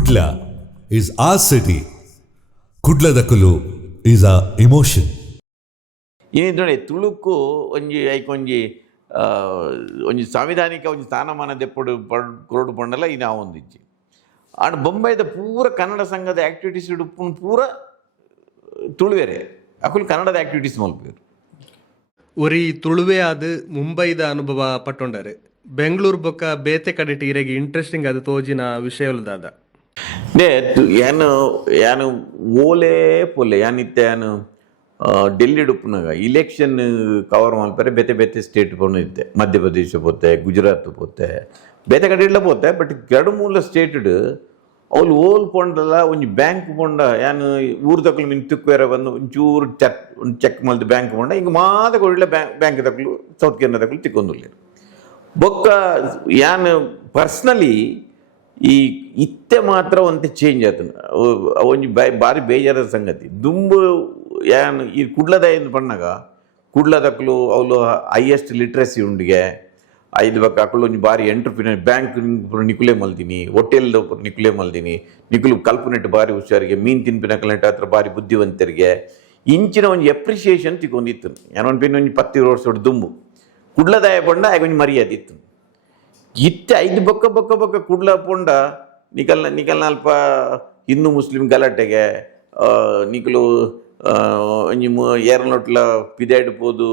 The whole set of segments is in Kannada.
Kudla is our city. ಕುಡ್ಲದಕುಲು is our emotion. ಇದು ನೋಡಿ ತುಳುಕು ಒಂಜಿ ಐಕೊಂಜಿ ಒಂಜಿ ಸಾಂವಿಧಾನಿಕ ಒಂಜಿ ಸ್ಥಾನಮಾನ ದೆಪ್ಪಡು ಕೊರಡು ಪಂಡಲ ಇದು ಆ ಒಂದಿಜ್ಜಿ ಆಂಡ್ ಬೊಂಬೈದ ಪೂರ ಕನ್ನಡ ಸಂಘದ ಆ್ಯಕ್ಟಿವಿಟೀಸ್ ಉಡುಪುನು ಪೂರ ತುಳುವೆರೆ ಅಕುಲು ಕನ್ನಡದ ಆ್ಯಕ್ಟಿವಿಟೀಸ್ ಮಲ್ಪೇರು ಒರಿ ತುಳುವೆ ಆದ್ ಮುಂಬೈದ ಅನುಭವ ಪಟ್ಟೊಂಡರೆ ಬೆಂಗಳೂರು ಬೊಕ್ಕ ಬೇತೆ ಕಡೆಟ್ ಇರೆಗೆ ಇಂಟ್ರೆಸ್ಟಿಂಗ್ ಅದು ತೋಜಿನ ವಿಷಯದಾದ ಏನು ಏನು ಓಲೆ ಪೊಲೆ ಏನಿತ್ತೆ ಏನು ಡೆಲ್ಲಿ ಉಪ್ಪುನಾಗ ಇಲೆಕ್ಷನ್ ಕವರ್ ಮಲ್ಪರೆ ಬೇತೆ ಬೇತೆ ಸ್ಟೇಟ್ ಪೋನು ಇತ್ತೆ ಮಧ್ಯಪ್ರದೇಶ ಪೋತೆ ಗುಜರಾತ್ ಪೋತೆ ಬೇತೆ ಕಡೆ ಇಲ್ಲ ಪೋತೆ ಬಟ್ ಎರಡು ಮೂಲ ಸ್ಟೇಟ್ಡ್ ಅವ್ಲು ಓಲ್ ಪೊಂಡಲ್ಲ ಒಂಜಿ ಬ್ಯಾಂಕ್ ಪೊಂಡ ಏನು ಊರು ತಕ್ಕಲು ಮಿನ್ ತುಕ್ವೇರ ಬಂದು ಒಂಚೂರು ಚೆಕ್ ಮಲ್ದು ಬ್ಯಾಂಕ್ ಪೊಂಡ ಹಿಂಗೆ ಮಾತ ಕೊಡಲೆ ಬ್ಯಾಂಕ್ ತಕ್ಕಲು ಸೌತ್ ಕೇಂದ್ರ ತಕ್ಕಲು ತಿಕ್ಕೊಂದುಲ್ಲೇರು ಬೊಕ್ಕ ಏನು ಪರ್ಸ್ನಲಿ ಈ ಇತ್ತೆ ಮಾತ್ರ ಒಂತೆ ಚೇಂಜ್ ಆತನ ಒಂಜಿ ಭಾರಿ ಬೇಜಾರದ ಸಂಗತಿ ದುಂಬು ಏನು ಈ ಕುಡ್ಲದ ಎಂದು ಪಣ್ಣಾಗ ಕುಡ್ಲದಕ್ಕಲು ಅವಳು ಹೈಯೆಸ್ಟ್ ಲಿಟ್ರಸಿ ಉಂಡಿಗೆ ಐದು ಬಕ್ಕ ಅಕ್ಕಳು ಒಂಜಿ ಭಾರಿ ಎಂಟರ್ಪ್ರಿನರ್ ಬ್ಯಾಂಕ್ ನಿಕುಲೆ ಮಲ್ತೀನಿ ಹೋಟೆಲ್ ನಿಕುಲೆ ಮಲ್ತೀನಿ ನಿಕುಲು ಕಲ್ಪನೆಟ್ಟು ಭಾರಿ ಹುಷಾರಿಗೆ ಮೀನು ತಿನ್ಪಿನಕಲೆಂಟ ಹತ್ರ ಭಾರಿ ಬುದ್ಧಿವಂತರಿಗೆ ಇಂಚಿನ ಒಂಜಿ ಎಪ್ರಿಸಿಯೇಷನ್ ತಿಕ್ಕೊಂದಿತ್ತು ಏನೊಂದು ಪಿನ್ ಒಂಜಿ 10 ವರ್ಷ ದುಂಬು ಕುಡ್ಲದಾಯ ಪಂಡ ಆಗ ಒಂಜಿ ಮರ್ಯಾದೆ ಇತ್ತು ಇತ್ತೆ ಐದು ಬೊಕ್ಕ ಕುಡ್ಲ ಪೊಂಡ ನಿಕಲ್ನ ಅಲ್ಪ ಹಿಂದೂ ಮುಸ್ಲಿಂ ಗಲಾಟೆಗೆ ನಿಕಲು ಒಂಜಿ ಏರ್ನೊಟ್ಲ ಪಿದಾಯ್ಡ್ ಪೋದು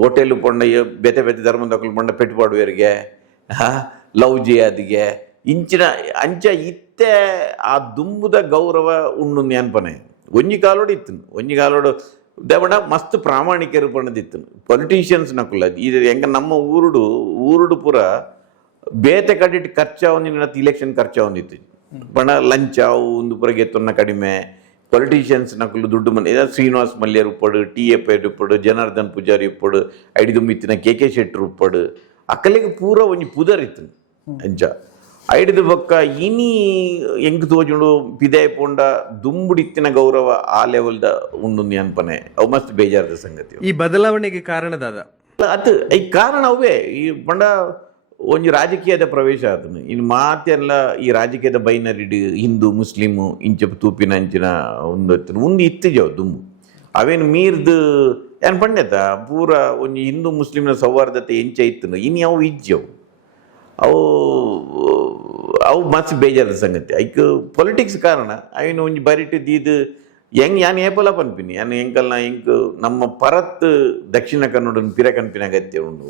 ಹೋಟೆಲ್ ಪೊಂಡ ಬೇತೆ ಬೇತೆ ಧರ್ಮದ ಪೊಂಡ ಪೆಟ್ಟುಪಾಡುವರಿಗೆ ಲವ್ ಜಿಯಾದಿಗೆ ಇಂಚಿನ ಅಂಚ ಇತ್ತೆ ಆ ದುಂಬುದ ಗೌರವ ಉಣ್ಣು ನೆನ್ಪನೆ ಒಂಜಿ ಕಾಲೋಡು ಇತ್ತು ಒಂಜಿ ಕಾಲೋಡು ದೇವಣ್ಣ ಮಸ್ತ್ ಪ್ರಾಮಾಣಿಕರು ಪಣ್ಣದಿತ್ತು ಪೊಲಿಟಿಷಿಯನ್ಸ್ ನಕುಲ್ಲ ಇದು ಹೆಂಗ ನಮ್ಮ ಊರುಡು ಪೂರ ಬೇತೆ ಕಡಿಟ್ ಖರ್ಚು ಒಂದಿನ ಇಲೆಕ್ಷನ್ ಖರ್ಚು ಒಂದಿತ್ತು ಬಣ ಲಂಚ ಒಂದು ಪುರ ಗೆತ್ತೊನ್ನ ಕಡಿಮೆ ಪೊಲಿಟಿಷಿಯನ್ಸ್ ನಕಲು ದುಡ್ಡು ಮನೆ ಶ್ರೀನಿವಾಸ್ ಮಲ್ಯರ್ ಉಪ್ಪಡು TA ಪೇಡ್ ಉಪ್ಪಡು ಜನಾರ್ದನ್ ಪೂಜಾರಿ ಉಪ್ಪಡು ಐಡಿದುಂಬಿತ್ತಿನ KK ಶೆಟ್ಟರ್ ಉಪ್ಪಡು ಅಕ್ಕಲಿಗೆ ಪೂರ ಒಂಜಿ ಪುದರಿತ್ತು ಅಂಚ ಐಡಿದು ಬೊಕ್ಕ ಇನಿ ಎಂಗ್ ತೋಜುಂಡು ಪಿದಾಯ ಪೋಂಡ ದುಂಬುಡಿತ್ತಿನ ಗೌರವ ಆ ಲೆವೆಲ್ದ ಉಂಡು ಅನ್ಪನೆ ಅವು ಮಸ್ತ್ ಬೇಜಾರದ ಸಂಗತಿ ಈ ಬದಲಾವಣೆಗೆ ಕಾರಣದಾದ ಅದು ಈ ಕಾರಣ ಅವೇ ಈ ಪಂಡ ಒಂಜಿ ರಾಜಕೀಯದ ಪ್ರವೇಶ ಆತನು ಇನ್ನು ಮಾತೆಲ್ಲ ಈ ರಾಜಕೀಯದ ಬೈನರಿಡ್ ಹಿಂದೂ ಮುಸ್ಲಿಮು ಇಂಚ ತೂಪಿನ ಅಂಚಿನ ಒಂದು ಇತ್ತಿಜವು ದುಂಬು ಅವೇನು ಮೀರ್ದು ಏನು ಪಂಡ್ಯತ ಪೂರ ಒಂಜಿ ಹಿಂದೂ ಮುಸ್ಲಿಮ್ನ ಸೌಹಾರ್ದತೆ ಎಂಚ ಇತ್ತನು ಇನ್ನು ಅವು ಇಜ್ಜವು ಅವು ಮಸ್ತ್ ಬೇಜಾರದ ಸಂಗತಿ ಐಕ್ ಪೊಲಿಟಿಕ್ಸ್ ಕಾರಣ ಅವೇನು ಒಂಜಿ ಬರಿಟಿದ್ದು ಇದು ಹೆಂಗ್ ಯಾನ್ ಏಪಲ ಪನ್ಪಿನಿ ಯಾನ್ ಹೆಂಕಲ್ನ ಹೆಂಗ್ ನಮ್ಮ ಪರತ್ ದಕ್ಷಿಣ ಕನ್ನಡ ಪಿರ ಕನ್ಪಿನ ಅಗತ್ಯ ಉಂಡು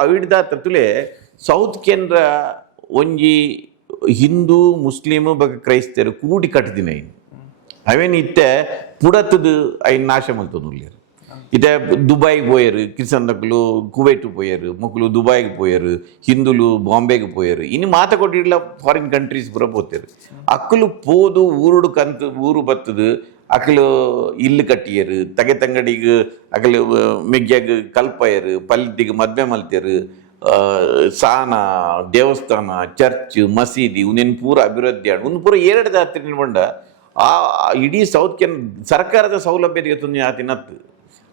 ಅವಿಡ್ದ ತುಲೆ ಸೌತ್ ಕೇಂದ್ರ ಒಂಜಿ ಹಿಂದೂ ಮುಸ್ಲಿಮ್ ಬಗ್ಗೆ ಕ್ರೈಸ್ತರು ಕೂಡಿ ಕಟ್ಟಿದಿನ ಅವೇನು ಇತ್ತೆ ಪುಡತ್ತದು ಐನ್ ನಾಶ ಮಲ್ತೊಂದುಲ್ಲೇರು ಇತ್ತೆ ದುಬೈಗೆ ಪೋಯರು ಕಿರ್ಸಂದಕ್ಕಲು ಕುವೈಟ್ ಪೋಯರು ಮಕ್ಕಳು ದುಬೈಗೆ ಪೋಯರು ಹಿಂದುಲು ಬಾಂಬೆಗೆ ಪೋಯರು ಇನ್ನು ಮಾತ ಕೊಟ್ಟಿಲ್ಲ ಫಾರಿನ್ ಕಂಟ್ರೀಸ್ ಪೂರ ಪೋತೇರು ಅಕ್ಕಲು ಪೋದು ಊರುಡು ಕಂತು ಊರು ಬತ್ತದು ಅಕಲು ಇಲ್ಲು ಕಟ್ಟಿಯರು ತಗೆ ತಂಗಡಿಗೆ ಅಕಲು ಮೆಗ್ಗ್ಯಾಗ ಕಲ್ಪಯರು ಪಲ್ದಿಗೆ ಮದ್ವೆ ಮಲ್ತಿಯರು ಸಾನ ದೇವಸ್ಥಾನ ಚರ್ಚ್ ಮಸೀದಿ ಉನ್ನೇನು ಪೂರ ಅಭಿವೃದ್ಧಿ ಆಡು ಒಂದು ಪೂರ ಎರಡು ದಾತ್ರಿ ಬಂಡ ಆ ಇಡೀ ಸೌತ್ ಕೇಂದ್ರ ಸರ್ಕಾರದ ಸೌಲಭ್ಯತೆ ತುಂದಿ ಆತಿನತ್ತು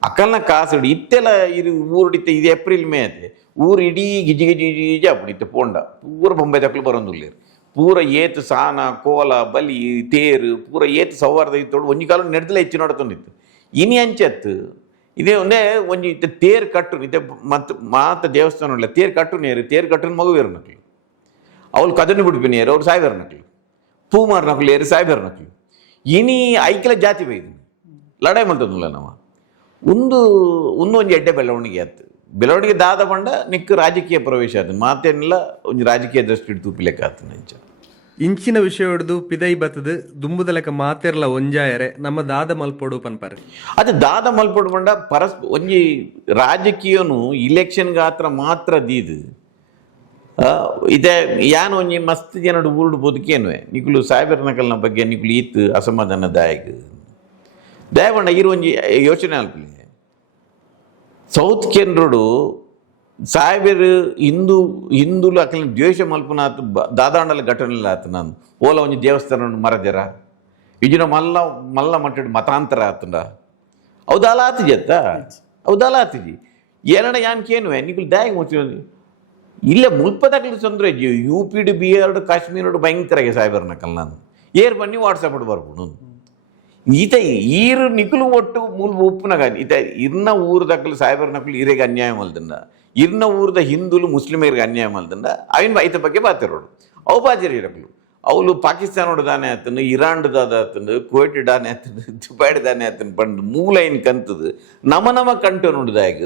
ಅಕ್ಕಲ್ನ ಕಾಸು ಇತ್ತೆಲ್ಲ ಇದು ಊರುಡಿತ್ತೆ ಇದು ಏಪ್ರಿಲ್ ಮೇ ಐತೆ ಊರು ಇಡೀ ಗಿಜಿ ಗಿಜಿ ಗಿಜಿ ಅಪ್ಪಡಿತ್ತೆ ಪೋಂಡ ಪೂರ ಬೊಂಬೈ ತಕ್ಕಲು ಬರೋದಿಲ್ಲೇರು ಪೂರ ಏತು ಸಾನ ಕೋಲ ಬಲಿ ತೇರು ಪೂರ ಏತು ಸೌಹಾರ್ದ ಇತ್ತೋಡು ಒಂಜಿ ಕಾಲ ನೆಡ್ದಲ ಹೆಚ್ಚು ನೋಡ್ತೊಂದಿತ್ತು ಇನಿ ಅಂಚತ್ತು ಇದೇ ಒಂದೇ ಒಂಜಿ ಇತ್ತೆ ತೇರು ಕಟ್ಟು ಇತ್ತೆ ಮಾತ ದೇವಸ್ಥಾನ ಇಲ್ಲ ತೇರು ಕಟ್ಟು ನೇರು ತೇರು ಕಟ್ಟು ಮಗುವೇರು ನಕಲು ಅವಳು ಕದನಿ ಬಿಡ್ಪಿನೇರು ಅವ್ರು ಸಾಯ್ಬೇರು ನಕಲು ಪೂಮಾರ್ ನಕಲು ಏರು ಸಾಯ್ಬೇರು ನಕಲು ಇನಿ ಐಕ್ಯಲ ಜಾತಿ ಬೈದು ಲಡಾಯಿ ಮಾಡ್ತಂದಿಲ್ಲ ನಾವು ಒಂಜಿ ಎಡ್ಡೆ ಬೆಳವಣಿಗೆ ಆಯ್ತು ಬೆಳವಣಿಗೆ ದಾದ ಬಂಡ ನಿಕ್ಕ ರಾಜಕೀಯ ಪ್ರವೇಶ ಆದ ಮಾತೇನಿಲ್ಲ ಒಂಜಿ ರಾಜಕೀಯ ದೃಷ್ಟಿ ತೂಪಿಲೆಕ್ಕ ಆತನ ಇಂಚ ಇಂಚಿನ ವಿಷಯ ಹಿಡಿದು ಪಿದೈ ಬತ್ತದು ದುಂಬುದ ಲೆಕ್ಕ ಮಾತೆರ್ಲ ಒಂಜಾಯರೆ ನಮ್ಮ ದಾದ ಮಲ್ಪೊಡು ಪನ್ಪರೆ ಅದು ದಾದ ಮಲ್ಪೊಡು ಬಂಡ ಒಂಜಿ ರಾಜಕೀಯನು ಇಲೆಕ್ಷನ್ ಗಾತ್ರ ಮಾತ್ರ ದೀದು ಇದೇ ಯಾನು ಒಂಜಿ ಮಸ್ತ್ ಜನಡು ಊರುಡು ಬದುಕೇನುವೆ ನಿಕುಲು ಸಾಯ್ಬರ್ ನಕಲ್ನ ಬಗ್ಗೆ ನಿಕುಲು ಈತ್ ಅಸಮಾಧಾನದಾಯಕ ದಯವಂಡ ಇರು ಒಂಜಿ ಯೋಚನೆ ಅಲ್ಪಲಿ ಸೌತ್ ಕೇಂದ್ರಡು ಸಾಯ್ಬೇರು ಹಿಂದೂಲು ಅಕಲಿನ ದ್ವೇಷ ಮಲ್ಪನ ಆತು ದಾದಾಂಡಲ ಘಟನೆ ಆತು ನಾನು ಓಲ ಒಂಜಿ ದೇವಸ್ಥಾನ ಮರದೆರ ಇಜಿನ ಮಲ್ಲ ಮಟ್ಟಡು ಮತಾಂತರ ಆತಂಡ ಅವದಲ್ಲ ಆತಿಜಿ ಅತ್ತ ಅವದಲ್ಲ ಆತಿಜಿ ಏನಡ ಯಾನ್ ಕೇನುವೆ ನಿಕುಲು ದಾಯಿಗೆ ಮುಚ್ಚಿ ಇಲ್ಲ ಮುಲ್ಪದಾಗಲಿ ತೊಂದರೆ ಯು ಪಿ ಡು ಬಿಹಾರ್ಡು ಕಾಶ್ಮೀರಡು ಭಯಂಕರ ಸಾಯ್ಬರ್ನಕಲ್ ನಾನು ಏರ್ ಬನ್ನಿ ವಾಟ್ಸಪ್ ಬರ್ಬೋದು ಈತ ಈರು ನಿಕುಲು ಒಟ್ಟು ಮೂಲ ಒಪ್ಪುನಗ ಈತ ಇರ್ನ ಊರದಕ್ಕಲು ಸಾಯ್ಬರ್ನಕಲು ಈರೆಗೆ ಅನ್ಯಾಯ ಮಲ್ದಂಡ ಇರ್ನ ಊರದ ಹಿಂದೂಲು ಮುಸ್ಲಿಮರಿಗೆ ಅನ್ಯಾಯ ಮಲ್ದಂಡ ಅವಿನ ಐತ ಬಗ್ಗೆ ಬಾತಿರೋಡು ಅವು ಬಾಜರಿ ಇರಕ್ಲು ಅವಳು ಪಾಕಿಸ್ತಾನೋಡು ದಾನೆ ಆತನು ಇರಾನ್ಡು ದಾದ ಆತನು ಕುವೈಟ್ ದಾನೆ ಆತನು ದುಬೈಡ್ ದಾನೆ ಆತನು ಪಂಡು ಮೂಲ ಏನು ಕಂತದು ನಮ ಕಂಟು ನೋಡಿದಾಗ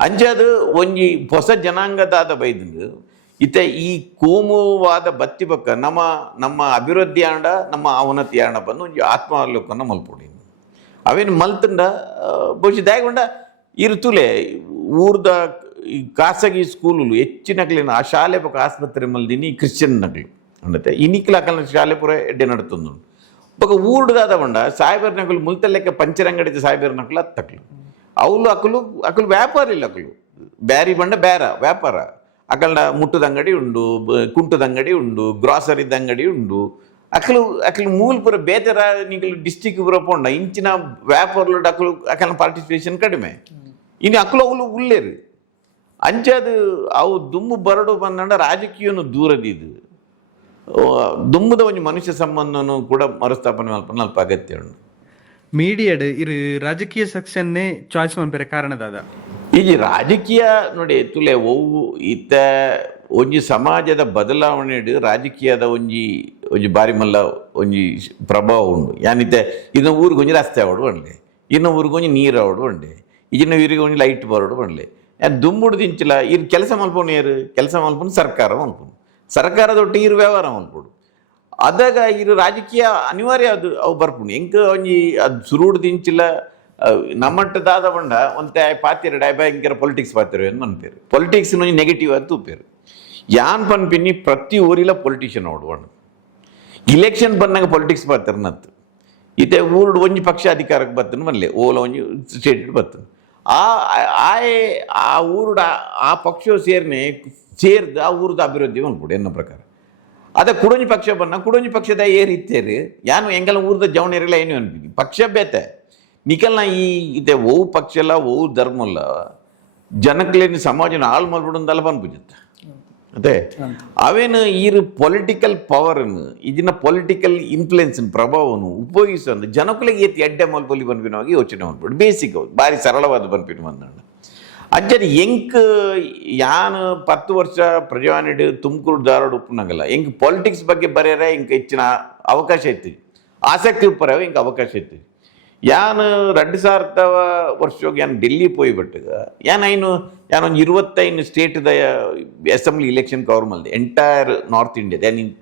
ಅಂಚಾದು ಒಂಜಿ ಹೊಸ ಜನಾಂಗದಾದ ಬೈದಂದು ಇತ ಈ ಕೋಮುವಾದ ಬತ್ತಿ ಬಕ್ಕ ನಮ್ಮ ಅಭಿವೃದ್ಧಿ ಆಂಡ ನಮ್ಮ ಅವನತಿ ಆಂಡ ಬಂದು ಒಂಜಿ ಆತ್ಮಾವಲೋಕನ ಮಲ್ಪೊಡಿ ಅವೇನು ಮಲ್ತಂಡ ಬಹುಶಃ ದಾಯಗೊಂಡ ಇರ್ತುಲೆ ಊರ್ದ ಈ ಖಾಸಗಿ ಸ್ಕೂಲು ಹೆಚ್ಚಿನಕ್ಲಿನ ಆ ಶಾಲೆ ಪಕ್ಕ ಆಸ್ಪತ್ರೆ ಮಲ್ದಿನಿ ಕ್ರಿಶ್ಚಿಯನ್ ನಕ್ಲು ಅಂಡತೆ ಇನ್ನಿಕ್ಲ ಅಕಲ್ನ ಶಾಲೆ ಪೂರ ಎಡ್ಡೆ ನಡ್ತುಂಡು ಬೊಕ ಊರ್ದಾದ ಬಂಡ ಸಾಯ್ಬರ್ ನಕಲು ಮುಲ್ತಲೆಕ್ಕ ಪಂಚರಂಗಡಿದ ಸಾಯ್ಬರ್ ನಕಲು ಹತ್ತಕ್ಲು ಅವಳು ಅಕಲು ವ್ಯಾಪಾರ ಇಲ್ಲ ಅಕಲು ಬ್ಯಾರಿ ಬಂಡ ಬೇರ ವ್ಯಾಪಾರ ಅಕಲ್ನ ಮುಟ್ಟದ ಅಂಗಡಿ ಉಂಡು ಕುಂಟದ ಅಂಗಡಿ ಉಂಡು ಗ್ರಾಸರಿದ ಅಂಗಡಿ ಉಂಡು ಅಕಲು ಮೂಲ ಪೂರ ಬೇತರ ನಿಗಲು ಡಿಸ್ಟಿಕ್ ಪೂರ ಪೋಂಡ ಇಂಚಿನ ವ್ಯಾಪಾರ ಅಕಲ್ನ ಪಾರ್ಟಿಸಿಪೇಷನ್ ಕಡಿಮೆ ಇನ್ನು ಅವಳು ಉಳ್ಳೇರು ಅಂಚದು ಅವು ದುಮ್ಮು ಬರಡು ಬಂದಂಡ ರಾಜಕೀಯನು ದೂರದಿದ್ದು ದುಮ್ಮದ ಒಂದು ಮನುಷ್ಯ ಸಂಬಂಧನು ಕೂಡ ಮರುಸ್ಥಾಪನೆ ಮಲ್ಪನ ಅಲ್ಪ ಅಗತ್ಯ ಉಂಡು ಮೀಡಿಯಾಡ್ ಇರು ರಾಜಕೀಯ ಸೆಕ್ಷನ್ನೇ ಚಾಯ್ಸ್ ಮನ್ಪೆರೆ ಕಾರಣದಾದ ಈಗ ರಾಜಕೀಯ ನೋಡಿ ತುಲೆ ಒವು ಇತ್ತ ಒಂಜಿ ಸಮಾಜದ ಬದಲಾವಣೆ ರಾಜಕೀಯದ ಒಂಜಿ ಬಾರಿ ಮಲ್ಲ ಒಂಜಿ ಪ್ರಭಾವ ಉಂಡು ಯಾನಿತ್ತೆ ಇದನ್ನ ಊರಿಗೆ ಒಂಜಿ ರಸ್ತೆ ಆವಡು ಬಂಡ್ಲೆ ಇನ್ನು ಊರಿಗೆ ಒಂಜಿ ನೀರು ಆವಡು ಬಂಡೆ ಇದನ್ನ ಊರಿಗೆ ಒಂಜಿ ಲೈಟ್ ಬರೋಡು ಬಂಡ್ಲೆ ದುಮ್ಮುಡು ದಿಂಚಿಲ್ಲ ಇರು ಕೆಲಸ ಮಲ್ಪೋನು ಯಾರು ಕೆಲಸ ಮಲ್ಪೋನು ಸರ್ಕಾರ ಮಲ್ಪೋನು ಸರ್ಕಾರದೊಟ್ಟು ಇರು ವ್ಯವಹಾರ ಮಲ್ಪೋಡು ಅದಾಗ ಇರು ರಾಜಕೀಯ ಅನಿವಾರ್ಯ ಅದು ಅವು ಬರ್ಪುಣು ಎಂಕ ಒಂಜಿ ಅದು ಸುರುಡು ದಿಂಚಿಲ್ಲ ನಮ್ಮಟ್ಟದಾದ ಬಂಡ ಒಂತೆ ಪಾತಿರ ಭಯಂಕರ ಪೊಲಿಟಿಕ್ಸ್ ಪಾತಿರು ಎಂದು ಅನ್ಪೇರು ಪೊಲಿಟಿಕ್ಸ್ ಒಂಜಿ ನೆಗೆಟಿವ್ ಅದು ತೂಪೇರು ಯಾನ್ ಪನ್ಪಿನಿ ಪ್ರತಿ ಊರಿಲ ಪೊಲಿಟಿಷಿಯನ್ ಓಡುವಣ್ಣು ಇಲೆಕ್ಷನ್ ಬಂದಾಗ ಪೊಲಿಟಿಕ್ಸ್ ಪಾತಿರ್ನತ್ತು ಇತ್ತೆ ಊರುಡು ಒಂಜಿ ಪಕ್ಷ ಅಧಿಕಾರಕ್ಕೆ ಬರ್ತನು ಮಲ್ಲೆ ಓಲ ಒಂಜಿ ಸ್ಟೇಟ್ ಬರ್ತನು ಆ ಊರುಡ ಆ ಪಕ್ಷ ಸೇರ್ದು ಆ ಊರದ ಅಭಿವೃದ್ಧಿ ಅನ್ಕೊಡು ಎನ್ನ ಪ್ರಕಾರ ಅದ ಕುಡೊಂಜಿ ಪಕ್ಷ ಬನ್ನ ಕುಡೊಂಜಿ ಪಕ್ಷದ ಏರಿತ್ತೇರು ಯಾನು ಎಂಗಲ ಊರದ ಜವಣರಿಲ್ಲ ಏನು ಅನ್ಪಿದ್ವಿ ಪಕ್ಷ ಬೇತೆ ನಿಕಲ್ನ ಇದೆ ಓವು ಪಕ್ಷ ಎಲ್ಲ ಓವು ಧರ್ಮ ಅಲ್ಲ ಜನಕ್ಲೇನು ಸಮಾಜನ ಹಾಳು ಮಾಡ್ಬಿಡೋದಲ್ಲ ಬಂದ್ಬಿಡುತ್ತೆ ಅದೇ ಅವೇನು ಈರು ಪೊಲಿಟಿಕಲ್ ಪವರನ್ನು ಇದನ್ನ ಪೊಲಿಟಿಕಲ್ ಇನ್ಫ್ಲುಯೆನ್ಸ್ ಪ್ರಭಾವವನ್ನು ಉಪಯೋಗಿಸೋದು ಜನಕ್ಕಳಿಗೆ ಎತ್ತಿ ಎಡ್ಡೆ ಮಲ್ಪೊಲಿ ಬನ್ಪಿನವಾಗಿ ಯೋಚನೆ ಮಾಡ್ಬಿಡು ಬೇಸಿಕ್ ಭಾರಿ ಸರಳವಾದ ಬನ್ಪಿನ ಬಂದ ಅಂಚನೆ ಎಂಕ್ ಯಾನು 10 ವರ್ಷ ಪ್ರಜಾವಾಣಿಡು ತುಮಕೂರು ಧಾರವಾಡ ಉಪ್ಪುನಾಗಲ್ಲ ಎಂಕ್ ಪಾಲಿಟಿಕ್ಸ್ ಬಗ್ಗೆ ಬರೆಯರೆ ಇಂಕ ಹೆಚ್ಚಿನ ಅವಕಾಶ ಐತಿ ಆಸಕ್ತಿ ಉಪ್ಪರ ಇಂಕ ಅವಕಾಶ ಐತಿ ಯಾನು 2000 ವರ್ಷಕ್ಕೆ ಯಾನು ಡೆಲ್ಲಿ ಪೋಯ್ಬಿಟ್ಟಗ ಯಾನೊಂದು 25 ಸ್ಟೇಟ್ದ ಅಸೆಂಬ್ಲಿ ಇಲೆಕ್ಷನ್ ಕವರ್ ಮಲ್ದೆ ಎಂಟೈರ್ ನಾರ್ತ್ ಇಂಡಿಯಾ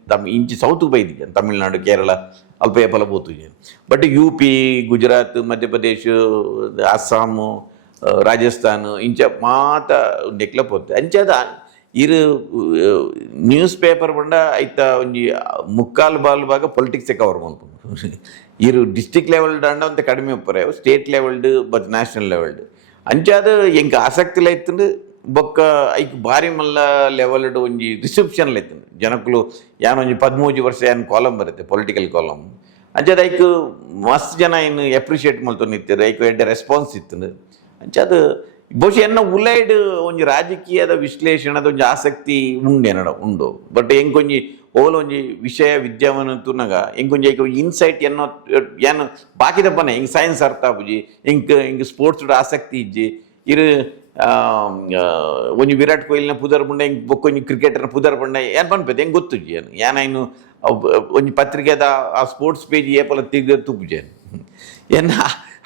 ಯಾನು ಇಂಚಿ ಸೌತ್ ಬೈದಿದ್ದೆ ತಮಿಳ್ನಾಡು ಕೇರಳ ಅಲ್ಪ ಏಪಲ ಬೋತುಜೆ but U P Gujarat Madhya Pradesh Assam Rajasthan ಇಂಚ ಮಾತ ನೆಕ್ಲ ಪೋತೆ ಅಂಚದ ಇರು ನ್ಯೂಸ್ ಪೇಪರ್ ಬಂಡ ಐತ ಒಂಜಿ ಮುಕ್ಕಾಲು ಬಾಲ್ ಭಾಗ ಪೊಲಿಟಿಕ್ಸೇ ಕವರ್ ಮಾಡ್ಕೊಂಡು ಇರು ಡಿಸ್ಟಿಕ್ ಲೆವೆಲ್ಡ್ ಅಂಡ ಅಂತ ಕಡಿಮೆ ಒಪ್ಪರೆ state levelled but national levelled ಅಂಚಾದ ಎಂಕ ಆಸಕ್ತಿಲ ಇತ್ತು ಬೊಕ್ಕ ಐಕ್ ಬಾರಿ ಮಲ್ಲ ಲೆವೆಲ್ಡ್ ಒಂಜಿ ರಿಸೆಪ್ಷನ್ ಇತ್ತು ಜನಕ್ಕಲು ಯಾನೊಂಜಿ 13 ವರ್ಷ ಏನು ಕಾಲಮ್ ಬರುತ್ತೆ ಪೊಲಿಟಿಕಲ್ ಕಾಲಮ್ ಅಂಚಾದ ಐಕ್ ಮಸ್ತ್ ಜನ ಏನು ಎಪ್ರಿಷಿಯೇಟ್ ಮಾಡ್ಕೊಂಡು ನಿಂತಿರು ಐಕ್ ಎಡ್ಡೆ ರೆಸ್ಪಾನ್ಸ್ ಇತ್ತು ಅಂಚಾದ ಬಹುಶಃ ಎನ್ನ ಉಲೈಡ್ ಒಂಜಿ ರಾಜಕೀಯದ ವಿಶ್ಲೇಷಣದ ಒಂಜಿ ಆಸಕ್ತಿ ಉಂಡು ಬಟ್ ಎಂಕೊಂಜಿ ಓಲ ಒಂಜಿ ವಿಷಯ ವಿದ್ಯಾವನ ತುನಗ ಎಂಕೊಂಜಿ ಇನ್ಸೈಟ್ ಎನ್ನೋ ಏನು ಬಾಕಿದಪ್ಪನೆ ಹಿಂಗೆ ಸೈನ್ಸ್ ಅರ್ಥ ಆಪುಜಿ ಹಿಂಗೆ ಸ್ಪೋರ್ಟ್ಸ್ ಆಸಕ್ತಿ ಇಜ್ಜಿ ಇರು ಒಂಜಿ ವಿರಾಟ್ ಕೊಹ್ಲಿನ ಪುದರ್ ಪಂಡ ಹಿಂಗೆ ಬೊಕ್ಕೊಂಜಿ ಕ್ರಿಕೆಟರ್ನ ಪುದರ್ ಪಂಡ ಏನು ಪನ್ಪೇತೆ ಹೆಂಗೆ ಗೊತ್ತುಜ್ಜಿ ಏನೈನು ಒಂಜಿ ಪತ್ರಿಕೆದ ಆ ಸ್ಪೋರ್ಟ್ಸ್ ಪೇಜ್ ಏಪಲ ತಿರ್ಗ ತುಪ್ಪುಜಿ ಏನ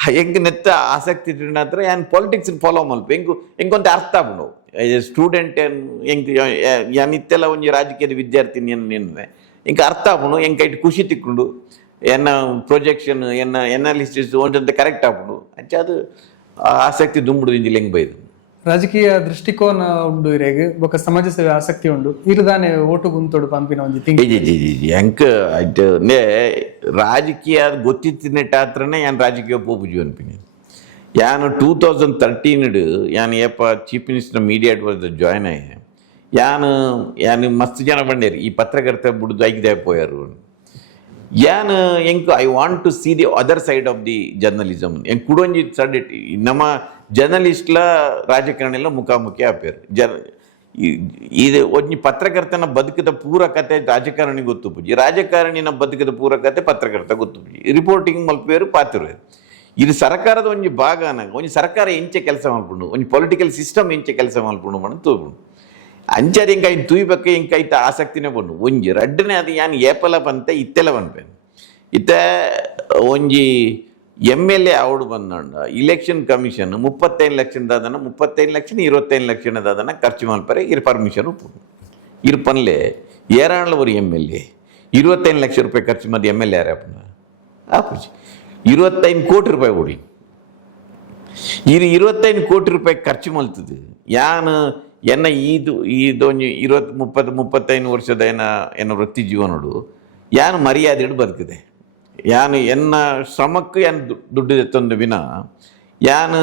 ಹೆಂಗೆ ನೆತ್ತ ಆಸಕ್ತಿ ಹತ್ರ ಏನು ಪಾಲಿಟಿಕ್ಸ್ ಫಾಲೋ ಮಲ್ಪ ಹೆಂಗೊಂದು ಅರ್ಥ ಆಗ್ಬಿಡು ಸ್ಟೂಡೆಂಟ್ ಏನಿತ್ತೆಲ್ಲ ಒಂಜಿ ರಾಜಕೀಯದ ವಿದ್ಯಾರ್ಥಿನಿ ಏನೇ ಹಿಂಗೆ ಅರ್ಥ ಆಗ್ಬಿಡು ಹೆಂಗೆ ಕೈಟ್ ಖುಷಿ ತಿಕ್ಕೊಂಡು ಎನ್ನ ಪ್ರೊಜೆಕ್ಷನ್ ಎನ್ನ ಎನಾಲಿಸಿಸ್ ಒಂದಂತ ಕರೆಕ್ಟ್ ಆಗ್ಬಿಡು ಅಂಚೆ ಅದು ಆಸಕ್ತಿ ದುಂಬುಡು ಇಂಜಿಲ್ ಹೆಂಗೆ ಬೈದು ರಾಜಕೀಯ ದೃಷ್ಟಿಕೋನ ಉಂಡು ಇರೆಗ್ ಬೊಕ ಸಮಾಜ ಸೇವೆ ಆಸಕ್ತಿ ಉಂಡು ಇರುದಾನೆ ಓಟು ಗುಂತೋಡು ಪಂಪಿನ ಒಂಜಿ ತಿಂಗ್ ಎಂಕ್ ಆಯ್ತು ನೇ ರಾಜಕೀಯ ಗೊತ್ತಿತ್ತಿನೆಟ್ಟಾತ್ರನೇ ಯಾನ್ ರಾಜಕೀಯ ಪೋಪುಜಿ ಅನ್ಪಿನಿ ಯಾನು 2013 ಯಾನು ಏಪ chief minister media adviser join ಆಯ್ಯ ಯಾನು ಮಸ್ತ್ ಜನ ಬಂಡೇರಿ ಈ ಪತ್ರಕರ್ತ ಬಿಡುದು ಐಕ್ದೇ ಪೋಯಾರು ಯಾನು ಎಂಕ್ I want to see the other side of the journalism ಎಂಕ್ ಕುಡೊಂಜಿ ಸಡ್ ನಮ್ಮ ಜರ್ನಲಿಸ್ಟ್ಲ ರಾಜಕಾರಣಿಲ ಮುಖಾಮುಖಿ ಆಪೇರು ಇದು ಒಂಜಿ ಪತ್ರಕರ್ತನ ಬದುಕಿದ ಪೂರ ಕತೆ ರಾಜಕಾರಣಿ ಗೊತ್ತುಪುಜಿ, ರಾಜಕಾರಣಿನ ಬದುಕಿದ ಪೂರ ಕತೆ ಪತ್ರಕರ್ತ ಗೊತ್ತುಪುಜಿ. ರಿಪೋರ್ಟಿಂಗ್ ಮಲ್ಪೇರು ಪಾತಿರು ಇದು ಸರ್ಕಾರದ ಒಂಜಿ ಭಾಗ ಅನ್ನಂಗ. ಒಂಜಿ ಸರ್ಕಾರ ಎಂಚೆ ಕೆಲಸ ಮಲ್ಪುಂಡು, ಒಂಜಿ ಪೊಲಿಟಿಕಲ್ ಸಿಸ್ಟಮ್ ಎಂಚೆ ಕೆಲಸ ಮಲ್ಪುಂಡು ಮನ ತೂಪುಂಡು. ಅಂಚದು ಇಂಕ ಇನ್ನು ತೂಯ್ಬೇಕು ಇಂಕ ಇತ್ತ ಆಸಕ್ತಿನೇ ಬಂದು ಒಂಜಿ ರಡ್ಡನೇ ಅದು ಯಾನು ಏಪಲ ಬಂತೆ ಇತ್ತೆಲ್ಲ ಬಂದ್ಪೇನು ಇತ್ತ ಒಂಜಿ MLA ಆವಡು ಬಂದಂಡ ಇಲೆಕ್ಷನ್ ಕಮಿಷನ್ 35 ಲಕ್ಷದಾದನ 35 ಲಕ್ಷ 25 ಲಕ್ಷದಾದನ ಖರ್ಚು ಮಲ್ಪರೆ ಇರು ಪರ್ಮಿಷನ್ ಉಪ್ಪುಂಡು. ಇರು ಪನ್ಲೆ ಏರಾಣ್ಲ ஒரு MLA 25 ಲಕ್ಷ ರೂಪಾಯಿ ಖರ್ಚು ಮಾಡಿ MLA ಯಾರು ಆಪುಜಿ 25 ಕೋಟಿ ರೂಪಾಯಿ ಓಡಿ ಇದು 25 ಕೋಟಿ ರೂಪಾಯಿ ಖರ್ಚು ಮಲ್ತದೆ. ಯಾನು ಎನ್ನ ಇದೊಂದು 20-30-35 ವರ್ಷದ ಏನ ವೃತ್ತಿ ಜೀವನಡು ಯಾನು ಮರ್ಯಾದೆ ಇಡು ಬದುಕಿದೆ. ಯಾನು ಎನ್ನ ಶ್ರಮಕ್ಕೆ ಯಾನು ದುಡ್ಡು ಎತ್ತೊಂದು ವಿನ ಯಾನು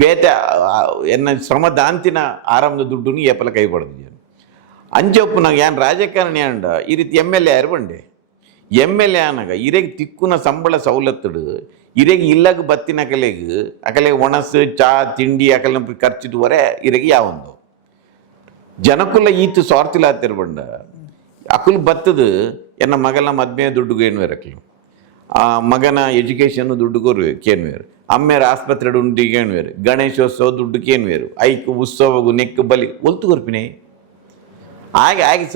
ಬೇತೆ ಎನ್ನ ಶ್ರಮದಾಂತಿನ ಆರಂಭದ ದುಡ್ಡು ಏಪಲ ಕೈ ಪಡೆದಿದ್ದೆ. ಅಂಚೊಪ್ಪು ನಂಗೆ ಯಾನು ರಾಜಕಾರಣಿ ಅಂಡ ಈ ರೀತಿ MLA ಯಾರು ಬಂಡೆ MLA ಆನಾಗ ಇರೆಗೆ ತಿಕ್ಕುನ ಸಂಬಳ ಸವಲತ್ತುಡು ಇರೆಗೆ ಇಲ್ಲಗ ಬತ್ತಿನ ಅಕಲೆಗೆ ಒಣಸು ಚಾ ತಿಂಡಿ ಅಕಲ ಖರ್ಚಿದುವರೆ ಇರೆಗೆ ಯಾವೊಂದು ಜನಕ್ಕುಲ್ಲ ಈತು ಸ್ವಾರ್ಥಿಲಾತಿರ್ ಬಂಡ ಅಕುಲು ಬತ್ತದು ಎನ್ನ ಮಗನ ಮದ್ಮೆ ದುಡ್ಡುಗೂ ಏನುವೇರಕ್ಲು, ಆ ಮಗನ ಎಜುಕೇಷನ್ ದುಡ್ಡುಗೂ ಕೇನುವೇರು, ಅಮ್ಮೇರ ಆಸ್ಪತ್ರೆ ಉಂಡಿಗೆ ಏನುವೇರು, ಗಣೇಶೋತ್ಸವ ದುಡ್ಡುಗೆ ಏನುವೇರು, ಐಕು ಉತ್ಸವಗೂ ನೆಕ್ಕು ಬಲಿ ಒಲ್ತು ಕೊರ್ಪಿನೇ ಆಗಿ ಆಗಿ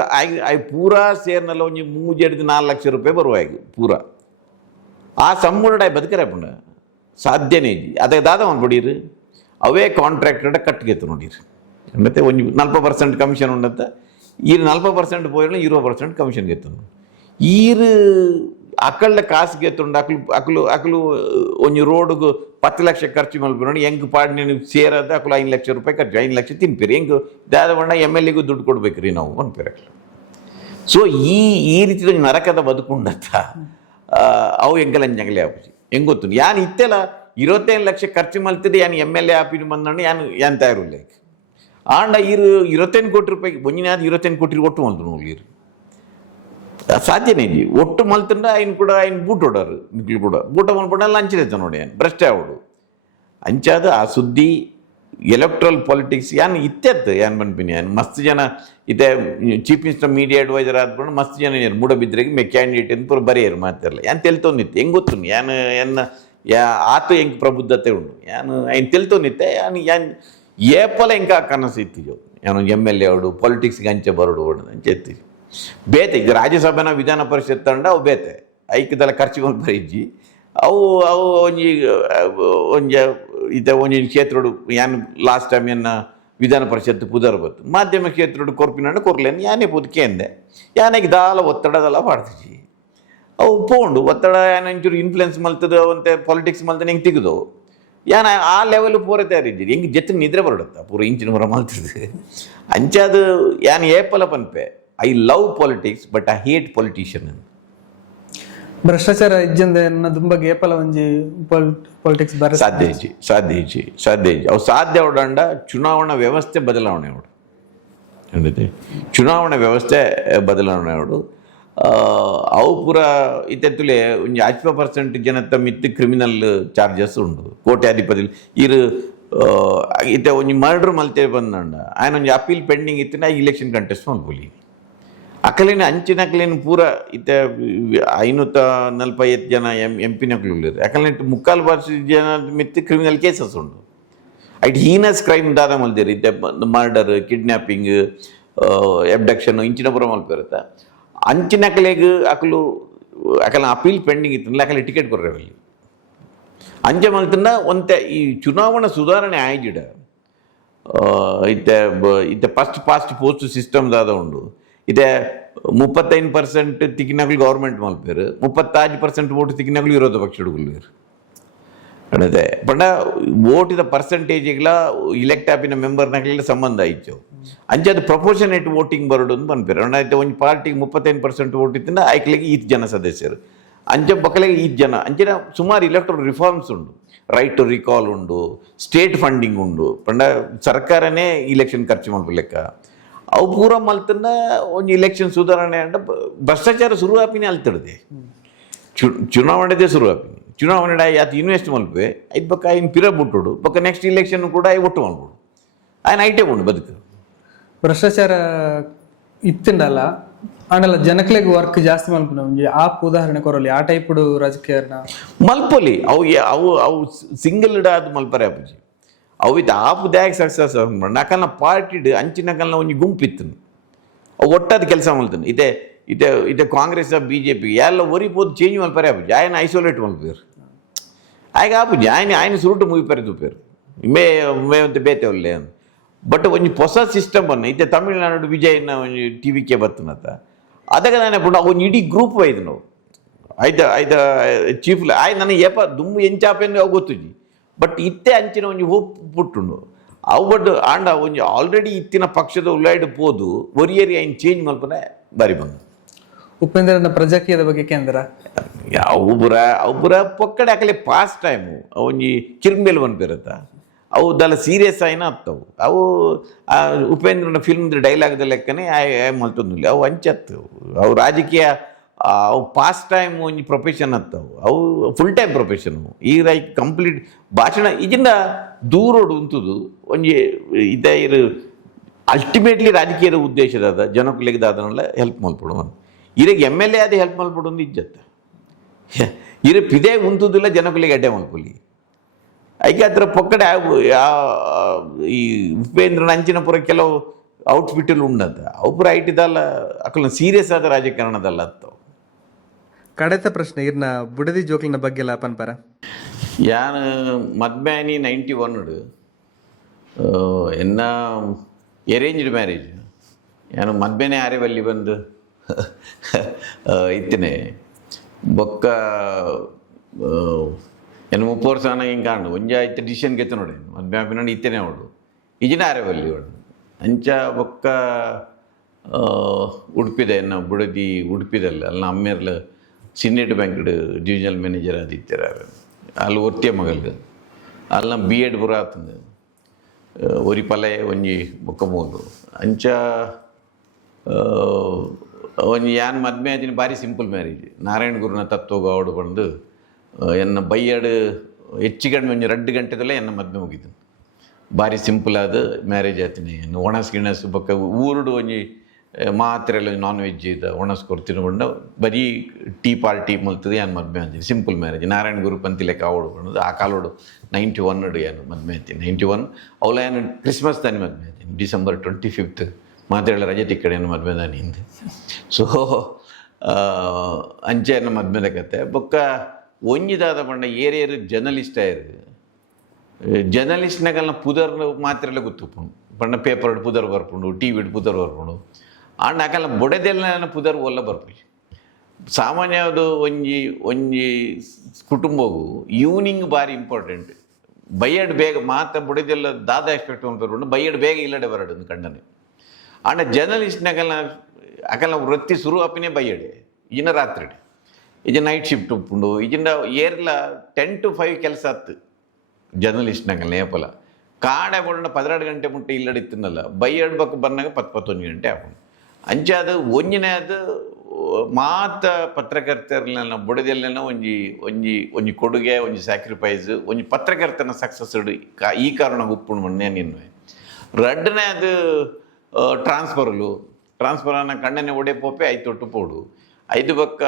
ಆಗಿ ಪೂರಾ ಸೇರ್ನಲ್ಲ ಒಂಜಿ 3-4 ಲಕ್ಷ ರೂಪಾಯಿ ಬರುವಾಗ ಪೂರ ಆ ಸಂಬಳ ಬದುಕರೆ ಪುಂಡ ಸಾಧ್ಯನೇ ಇದ್ದಿ ಅದಕ್ಕೆ ದಾದ ಮಾಡ್ಬಿಡಿರು ಅವೇ ಕಾಂಟ್ರಾಕ್ಟರ್ ಕಟ್ಟಿಗೆತ್ತು ನೋಡಿರಿ. ಮತ್ತೆ ಒಂದು 40% ಕಮಿಷನ್ ಉಂಡಂತ ಈರು 40% போயிடல 20% ಕಮಿಷನ್ ಗೆತ್ತು. ಈರು ಅಕಲ್ನ ಕಾಸು ಗೆತ್ತುಂಡು ಅಕಲು ಒಂದು ರೋಡ್ಗೆ 10 ಲಕ್ಷ ಖರ್ಚು ಮಲ್ಪಿ ಹೆಂಗೆ ಪಾಡ್ ನೀವು ಸೇರದ ಅಕಲು 5 ಲಕ್ಷ ರೂಪಾಯಿ ಖರ್ಚು 5 ಲಕ್ಷ ತಿನ್ಪಿರಿ ಹೆಂಗೆ ದಾದ ಬಣ್ಣ MLAಗೂ ದುಡ್ಡು ಕೊಡ್ಬೇಕ್ರಿ ನಾವು ಅನ್ಪಿರಕ್ಲ. ಸೊ ಈ ರೀತಿ ನರಕದ ಬದುಕುಂಡತ್ತ ಅವು ಹೆಂಗಲಂಜಂಗಲೇ ಆಪುಜಿ ಹೆಂಗೆ ಗೊತ್ತು ಯಾನು ಇತ್ತೆಲ್ಲ 25 ಲಕ್ಷ ಖರ್ಚು ಮಲ್ತದೆ ಯಾನು MLA ಆಪಿನ ಬಂದಣ್ಣ ಯಾನು ತಯಾರಿಲ್ಲ ಆಂಡ ಇರು 25 ಕೋಟಿ ರೂಪಾಯಿ ಒಂಜಿನಾದ 25 ಕೋಟಿ ಒಟ್ಟು ಮಲ್ತು ನೋಡ್ಲಿರು ಸಾಧ್ಯನೇ ಇದ್ದಿ ಒಟ್ಟು ಮಲ್ತಂಡ ఆయన ಕೂಡ ఆయన ಬೂಟ್ ಹೊಡಾರು ನಿಕ್ಲು ಕೂಡ ಬೂಟ ಮಲ್ಪಂಡ ಲಂಚದ ನೋಡಿ ಏನು ಭ್ರಷ್ಟೆ ಅವಡು ಅಂಚಾದ ಆ ಸುದ್ದಿ ಎಲೆಕ್ಟ್ರಲ್ ಪಾಲಿಟಿಕ್ಸ್ ಯಾನು ಇತ್ತೆತ್ತು ಯಾನು ಬನ್ಪಿನಿ ಯಾನು ಮಸ್ತ್ ಜನ ಇದೆ ಚೀಫ್ ಮಿನಿಸ್ಟರ್ ಮೀಡಿಯಾ ಅಡ್ವೈಸರ್ ಆದ್ಕೊಂಡು ಮಸ್ತ್ ಜನ ಮೂಡಬಿದ್ರೆಗೆ ಮೇ ಕ್ಯಾಂಡಿಡೇಟ್ ಅಂತ ಪೂರ ಬರೆಯರು ಮಾತಾಡಲ್ಲ ಯಾನು ತೆಲ್ತೊಂದಿತ್ತು ಹೆಂಗೆ ಗೊತ್ತು ಯಾನು ಎನ್ನ ಆತು ಹೆಂಗೆ ಪ್ರಬುದ್ಧತೆ ಉಂಡು ಯಾನು ఆయన ತೆಲ್ತೊಂದಿತ್ತೆ ಯಾನು ಏಪಲ ಇಂಕ ಕನಸು ಇತ್ತಿಜೋ ಯಾನು MLA ಅವಡು ಪಾಲಿಟಿಕ್ಸ್ಗೆ ಅಂಚೆ ಬರೋಡು ಓಡು ಅಂಚೆ ಎತ್ತಿಜು ಬೇತೆ ಈಗ ರಾಜ್ಯಸಭೆನ ವಿಧಾನ ಪರಿಷತ್ ತಂಡ ಅವು ಬೇತೆ ಐಕ್ಯದಲ್ಲ ಖರ್ಚುಗಳು ಬರೀಜಿ ಅವು ಒಂಜ ಒಂಜಿ ಕ್ಷೇತ್ರಡು ಯಾನು ಲಾಸ್ಟ್ ಟೈಮ್ ಎನ್ನ ವಿಧಾನ ಪರಿಷತ್ ಪುದರ್ ಬತ್ತು ಮಾಧ್ಯಮ ಕ್ಷೇತ್ರಡು ಕೊರ್ಪಿನಂಡ ಕೊರ್ಲೇನು ಯಾನೇ ಪುದಕೆ ಅಂದೆ ಯಾನೆಗೆ ದಾಲ ಒತ್ತಡದಲ್ಲ ಪಾಡ್ತಿಜಿ ಅವು ಪೋಂಡು ಒತ್ತಡ ಏನಂಚೂರು ಇನ್ಫ್ಲುಯೆನ್ಸ್ ಮಲ್ತದ ಅಂತೆ ಪಾಲಿಟಿಕ್ಸ್ ಮಲ್ತದೆ ಹೆಂಗೆ ತೆಗೆದು ಯಾನ ಆ ಲೆವೆಲ್ ಪೂರ ತಯಾರಿದ್ದೀರಿ ಹೆಂಗೆ ಜೊತೆ ನಿದ್ರೆ ಬರಡುತ್ತಾ ಪೂರ ಇಂಚಿನ ಹೊರ ಮಲ್ತದೆ ಅಂಚಾದು ಯಾನು ಏಪಲ ಪನ್ಪೆ I love politics but I hate politician ಭ್ರಷ್ಟಾಚಾರ ಇಜ್ಜಂದ ದುಂಬ ಏಪಲ ಒಂಜಿ ಪಾಲಿಟಿಕ್ಸ್ ಬರ ಸಾಧ್ಯ ಅವು ಸಾಧ್ಯ ಅವಡಂಡ ಚುನಾವಣಾ ವ್ಯವಸ್ಥೆ ಬದಲಾವಣೆ ಅವಡು ಅಂದ್ರೆ ಚುನಾವಣಾ ವ್ಯವಸ್ಥೆ ಬದಲಾವಣೆ ಅವಡು ಅವು ಪೂರ ಇತ್ತೆತ್ತುಲೆ ಒಂಜಿ 80% ಜನತ ಮಿತ್ತು ಕ್ರಿಮಿನಲ್ ಚಾರ್ಜಸ್ ಉಂಡು ಕೋಟ್ಯಾಧಿಪತಿ ಇರು ಇತ್ತೆ ಒಂಜಿ ಮರ್ಡರ್ ಮಲ್ತೆ ಬಂದಂಡ ఆయన ಒಂಜಿ ಅಪೀಲ್ ಪೆಂಡಿಂಗ್ ಇತ್ತಿನ ಇಲೆಕ್ಷನ್ ಕಂಟೆಸ್ಟ್ ಮಲ್ಪೊಲಿ ಅಕಲಿನ ಅಂಚಿನಕಲಿನ ಪೂರ ಇತ್ತೆ 545 ಜನ MP ನಕಲು ಅಕಲಿನ 3/4 ಜನ ಮಿತ್ತು ಕ್ರಿಮಿನಲ್ ಕೇಸಸ್ ಉಂಡು ಐಟ್ ಹೀನಸ್ ಕ್ರೈಮ್ ದಾದ ಮಲ್ದೇರಿ ಇತ್ತೆ ಮರ್ಡರ್ ಕಿಡ್ನಾಪಿಂಗ್ ಅಬ್ಡಕ್ಷನ್ ಇಂಚಿನ ಪೂರ ಮಲ್ಪಿರುತ್ತ ಅಂಚಿನಕಲೆಗೆ ಅಕಲ ಅಪೀಲ್ ಪೆಂಡಿಂಗ್ ಇತ್ತು ಅಕಲೆ ಟಿಕೆಟ್ ಕೊರ್ರೆವಲ್ಲಿ ಅಂಚೆ ಮಲ್ತಂಡ ಒಂತೆ ಈ ಚುನಾವಣಾ ಸುಧಾರಣೆ ಆಯ್ಜಿಡ ಇತ್ತೆ ಫಸ್ಟ್ ಪೋಸ್ಟ್ ಸಿಸ್ಟಮ್ ದಾದ ಉಂಡು ಇದೆ 35% ತಿಕ್ಕಿನಾಗ್ಲು ಗೌರ್ಮೆಂಟ್ ಮಲ್ಪೇರು 35% ಓಟ್ ತಿಕ್ಕಿನಾಗ್ಲು ವಿರೋಧ ಪಕ್ಷ ಹುಡುಗರು ಅದೇ ಪಂಡ ಓಟಿದ ಪರ್ಸೆಂಟೇಜ್ಗಳ ಇಲೆಕ್ಟ್ ಆಪಿನ ಮೆಂಬರ್ನಾಗಲೆಲ್ಲ ಸಂಬಂಧ ಆಯ್ತು ಅಂಚೆ ಅದು ಪ್ರಪೋರ್ಷನೇಟ್ ವೋಟಿಂಗ್ ಬರೋಡು ಅಂತ ಬಂದ್ಪೇರು ಅಣ್ಣ ಒಂದು ಪಾರ್ಟಿಗೆ 35% ಓಟ್ ಇತ್ತಿಂದ ಆಯ್ಕೆಗೆ 8 ಜನ ಸದಸ್ಯರು ಅಂಚೆ ಪಕ್ಕಲೆಗೆ 8 ಜನ ಅಂಚಿನ ಸುಮಾರು ಇಲೆಕ್ಟ್ರಲ್ ರಿಫಾರ್ಮ್ಸ್ ಉಂಡು ರೈಟ್ ಟು ರಿಕಾಲ್ ಉಂಡು ಸ್ಟೇಟ್ ಫಂಡಿಂಗ್ ಉಂಡು ಪಂಡ ಸರ್ಕಾರನೇ ಇಲೆಕ್ಷನ್ ಖರ್ಚು ಮಾಡ್ಬೇಕು ಅವು ಪೂರ ಮಲ್ತಂಡ ಒಂದು ಇಲೆಕ್ಷನ್ ಸುಧಾರಣೆ ಅಂಡ ಭ್ರಷ್ಟಾಚಾರ ಶುರುವಾಪಿನೇ ಅಲ್ತಿಡ್ದೆ ಚುನಾವಣೆದೇ ಶುರುವಾಪಿನಿ ಚುನಾವಣೆ ಯಾತು ಇನ್ವೆಸ್ಟ್ ಮಲ್ಪೆ ಐದು ಪಕ್ಕ ಇನ್ನು ಪಿರ ಬಿಟ್ಟುಡು ಪಕ್ಕ ನೆಕ್ಸ್ಟ್ ಇಲೆಕ್ಷನ್ ಕೂಡ ಒಟ್ಟು ಮಲ್ಬಿಡು ఆయన ಐಟೇ ಉಂಡು ಬದುಕು ಭ್ರಷ್ಟಾಚಾರ ಇತ್ತಿಂಡಲ್ಲ ಆಂಡಲ ಜನಕ್ಲೆಗ್ ವರ್ಕ್ ಜಾಸ್ತಿ ಮಲ್ಪುನ ಒಂಜಿ ಆಪ್ ಉದಾಹರಣೆ ಕೊರಲಿ ಆ ಟೈಪ್ ರಾಜಕೀಯನ ಮಲ್ಪೊಲಿ ಅವು ಸಿಂಗಲ್ ಆದ ಮಲ್ಪರೆ ಆಪುಜಿ ಅವು ಇದು ಆಪು ದ್ಯಾಗ್ ಸಕ್ಸಸ್ ನಕಲ್ನ ಪಾರ್ಟಿಡ್ ಅಂಚಿನಕಲ್ನ ಒಂಜಿ ಗುಂಪಿತ್ತು ಅವು ಒಟ್ಟಾದ ಕೆಲಸ ಮಲ್ತಾನೆ ಇದೇ ಕಾಂಗ್ರೆಸ್ BJP ಎಲ್ಲ ಒರಿಪೋದು ಚೇಂಜ್ ಮಲ್ಪರೆ ಆಪುಜಿ ఆయన ಐಸೋಲೇಟ್ ಮಲ್ಪೇರು ಆಯ್ಕೆ ಆಪುಜಿ ఆయన ಸುರುಟು ಮುಗಿಪರೆ ತೂಪೇರು ಮೇವಂತೆ ಬೇತೆ ಒಳ್ಳೆ ಬಟ್ ಒಂಜಿ ಹೊಸ ಸಿಸ್ಟಮ್ ಅನ್ನು ಇತ್ತೆ ತಮಿಳ್ನಾಡು ವಿಜಯನ ಒಂಜಿ TVK ಬತ್ತನತ್ತ ಅದಕ್ಕೆ ನಾನು ಪುಟ ಒಂಜಿ ಇಡೀ ಗ್ರೂಪ್ ಒಯ್ದು ನಾವು ಐದ ಚೀಫ್ ನನಗೆ ಏಪ ದುಮ್ಮು ಎಂಚಾಪೆಂದು ಅವು ಗೊತ್ತುಜಿ ಬಟ್ ಇತ್ತೆ ಅಂಚಿನ ಒಂಜಿ ಹೋಪ್ ಪುಟ್ಟುಂಡು ಅವು ಬಟ್ ಆಂಡ ಒಂಜಿ ಆಲ್ರೆಡಿ ಇತ್ತಿನ ಪಕ್ಷದ ಉಳ್ಳಾಯ್ಡು ಪೋದು ಒರಿಯರಿ ಐನ್ ಚೇಂಜ್ ಮಲ್ಪನೆ ಬಾರಿ ಬಂದು ಉಪೇಂದ್ರನ ಪ್ರಜಾಕೀಯದ ಬಗ್ಗೆ ಕೇಂದ್ರ ಅವ್ರ ಪೊಕ್ಕಡೆ ಹಾಕಲಿ ಪಾಸ್ಟ್ ಟೈಮು ಒಂಜಿ ಕಿರ್ಮೇಲೆ ಬಂದ್ಬಿರತ್ತ ಅವು ದಲ್ಲ ಸೀರಿಯಸ್ ಆಯ್ನ ಆಗ್ತವು ಅವು ಉಪೇಂದ್ರನ ಫಿಲ್ಮ್ದ ಡೈಲಾಗ್ದ ಲೆಕ್ಕನೇ ಮಲ್ತೊಂದಿಲ್ಲ ಅವು ಅಂಚತ್ತು ಅವು ರಾಜಕೀಯ ಅವು ಪಾಸ್ಟ್ ಟೈಮ್ ಒಂಜಿ ಪ್ರೊಫೆಷನ್ ಆಗ್ತವು ಅವು ಫುಲ್ ಟೈಮ್ ಪ್ರೊಫೆಷನ್ ಈಗ ಕಂಪ್ಲೀಟ್ ಭಾಷಣ ಇದನ್ನ ದೂರೋಡು ಉಂತುದು ಒಂಜಿ ಇರು ಅಲ್ಟಿಮೇಟ್ಲಿ ರಾಜಕೀಯದ ಉದ್ದೇಶದ ಜನಕ್ಕಲಿಗದ ಅದನ್ನೆಲ್ಲ ಹೆಲ್ಪ್ ಮಲ್ಪಡು ಇರಿಗೆ MLA ಅದು ಹೆಲ್ಪ್ ಮಲ್ಪಡು ಇಜ್ಜತ್ತೆ ಇರು ಪಿದೇ ಉಂತುದಿಲ್ಲ ಜನಕ್ಕಲಿಗೆ ಅಡ್ಡೆ ಮಲ್ಪೊಲಿ ಐಕೆ ಹತ್ರ ಪೊಕ್ಕಡೆ ಈ ಉಪೇಂದ್ರನ ಅಂಚಿನ ಪುರ ಕೆಲವು ಔಟ್ಫಿಟ್ಟಲ್ಲಿ ಉಂಡಂತ ಅವು ಪುರ ಐಟಿದಲ್ಲ ಅಕ್ಕಲ ಸೀರಿಯಸ್ ಆದ ರಾಜಕಾರಣದಲ್ಲ ಅತ್ತವು ಕಡೆತ ಪ್ರಶ್ನೆ ಇರ್ನ ಬುಡದಿ ಜೋಕ್ಲಿನ ಬಗ್ಗೆ ಎಲ್ಲ ಪನ್ಪರ ಯಾನು ಮದ್ಮ್ಯಾನಿ 91 ಎನ್ನ ಎರೇಂಜ್ಡ್ ಮ್ಯಾರೇಜ್ ಯಾನು ಮದ್ಮೇನೆ ಆರೆವಲ್ಲಿ ಬಂದು ಇತ್ತನೆ ಬೊಕ್ಕ ಏನು 30 ವರ್ಷ ಹಿಂಗೆ ಕಾಣು ಒಂಜ ಇತ್ತೆ ಡಿಸಿಷನ್ ಗೆತ್ತು ನೋಡಿ ಮದ್ಮೆ ಆಪಿನ ಇತ್ತೇನೆ ಅವಳು ಇಜಿನ ಆರೆವಲ್ಲಿ ಅವಳು ಅಂಚ ಬೊಕ್ಕ ಉಡುಪಿದ ಎನ್ನ ಬುಡದಿ ಉಡುಪಿದಲ್ಲ ಅಲ್ಲ ಅಮ್ಮೇರ್ಲ ಸಿನ್ನೇಟ್ ಬ್ಯಾಂಕ್ಡ್ ಡಿವಿಜನಲ್ ಮ್ಯಾನೇಜರ್ ಅದು ಇತ್ತರ ಅಲ್ಲಿ ಒರ್ತಿಯ ಮಗಲ್ಗೆ ಅಲ್ಲ B.Ed ಪುರ ಆತಂದು ಒರಿ ಪಲೆ ಒಂಜಿ ಬೊಕ್ಕ ಮೂಲು ಅಂಚ ಒಂಜಿ ಯಾನ್ ಮದ್ಮೆ ಆದಿನ ಭಾರಿ ಸಿಂಪಲ್ ಮ್ಯಾರೇಜ್ ನಾರಾಯಣ ಗುರುನ ತತ್ವಗ ಅವಡು ಬಂದು ಎನ್ನ ಬೈಯಡ್ ಹೆಚ್ಚು ಕಡಿಮೆ ಒಂಜಿ 2 ಗಂಟೆದಲ್ಲೇ ಎನ್ನ ಮದ್ಮೆ ಮುಗಿದ್ದು ಭಾರಿ ಸಿಂಪಲ್ ಆದ ಮ್ಯಾರೇಜ್ ಆಯ್ತೀನಿ ಒಣಸ್ ಗಿಣಸ್ ಬೊಕ್ಕ ಊರುಡು ಒಂಜಿ ಮಾತ್ರ ಎಲ್ಲ ನಾನ್ ವೆಜ್ ಇದ್ದ ಒಣಸ್ ಕೊಡ್ತಿನ್ಕೊಂಡು ಬರೀ ಟೀ ಪಾರ್ಟಿ ಮಲ್ತದೆ ಏನು ಮದ್ಮೆ ಅಂತೀನಿ ಸಿಂಪಲ್ ಮ್ಯಾರೇಜ್ ನಾರಾಯಣ ಗುರು ಪಂತಿ ಲೆಕ್ಕ ಅವಡು ಬಂದು ಆ ಕಾಲೋಡು 91 ಏನು ಮದ್ಮೆ ಆಯ್ತೀನಿ 91 ಅವಳ ಏನು ಕ್ರಿಸ್ಮಸ್ ತಾನೆ ಮದ್ಮೆ ಆಯ್ತೀನಿ December 25th ಮಾತ್ರೆಲ್ಲ ರಜೆ ತಿಕ್ಕಡೆ ಏನು ಮದ್ಮೆ ದಾನಿ ಹಿಂದೆ ಸೊ ಅಂಚೆ ಏನು ಮದ್ಮೆದ ಕತೆ ಬೊಕ್ಕ ಒಂಜಿದಾದ ಬಣ್ಣ ಏರೇರು ಜರ್ನಲಿಸ್ಟ್ ಆಯ್ರು ಜರ್ನಲಿಸ್ಟ್ನಾಗಲ್ಲ ಪುದರ್ ಮಾತ್ರೆಲ್ಲ ಗೊತ್ತುಪ್ಪುಂಡು ಬಣ್ಣ ಪೇಪರ್ ಪುದರ್ ಬರ್ಪುಂಡು TV ಪುದರ್ ಬರ್ಪುಂಡು ಆಂಡ ಆಕಲ್ಲ ಬೊಡೆದೆಲ್ಲ ಪುದರ್ ಒಲ್ಲ ಬರ್ಪು ಸಾಮಾನ್ಯವಾದ ಒಂಜಿ ಕುಟುಂಬವು ಈವ್ನಿಂಗ್ ಭಾರಿ ಇಂಪಾರ್ಟೆಂಟ್ ಬೈಯಡ್ ಬೇಗ ಮಾತ ಬುಡದೆಲ್ಲ ದಾದ ಎಕ್ಸ್ಪೆಕ್ಟ್ ಮಾಡ್ಕೊಂಡು ಬೈಯಡ್ ಬೇಗ ಇಲ್ಲಡೆ ಬರಡು ಕಂಡನೆ ಆಂಡ ಜರ್ನಲಿಸ್ಟ್ನಾಗಲ್ಲ ಅಕಲ್ಲ ವೃತ್ತಿ ಶುರು ಅಪ್ಪಿನೇ ಬೈಯಡೆ ಇನ್ನ ರಾತ್ರಿ ಇಜ ನೈಟ್ ಶಿಫ್ಟ್ ಉಪ್ಪುಂಡು ಇಜಿಂದ ಏರ್ಲ 10 to 5 ಕೆಲಸ ಆತು ಜರ್ನಲಿಸ್ಟ್ನಾಗಲ್ಲ ನೇಪಲ ಕಾಡೆ ಬಣ್ಣ 12 ಗಂಟೆ ಮುಟ್ಟೆ ಇಲ್ಲಡಿತ್ತನಲ್ಲ ಬೈಯಡ್ ಬಕ್ ಬಂದಾಗ 10-11 ಗಂಟೆ ಆಪುಂಡು ಅಂಚೆ ಅದು ಒಂಜಿನೇ ಅದು ಮಾತ ಪತ್ರಕರ್ತರನ್ನ ಬುಡದೆಲ್ಲ ಒಂಜಿ ಕೊಡುಗೆ ಒಂಜಿ ಸ್ಯಾಕ್ರಿಫೈಸ್ ಒಂಜಿ ಪತ್ರಕರ್ತನ ಸಕ್ಸಸ್ ಈ ಕಾರಣ ಉಪ್ಪುಂಡು ಮಣ್ಣೆ ನಿನ್ನೆ ರಡ್ಡನೇ ಅದು ಟ್ರಾನ್ಸ್ಫರ್ ಅನ್ನ ಕಣ್ಣನೆ ಒಡೆ ಪೋಪೆ ಐದು ತೊಟ್ಟು ಪೋಡು ಐದು ಬಕ್ಕ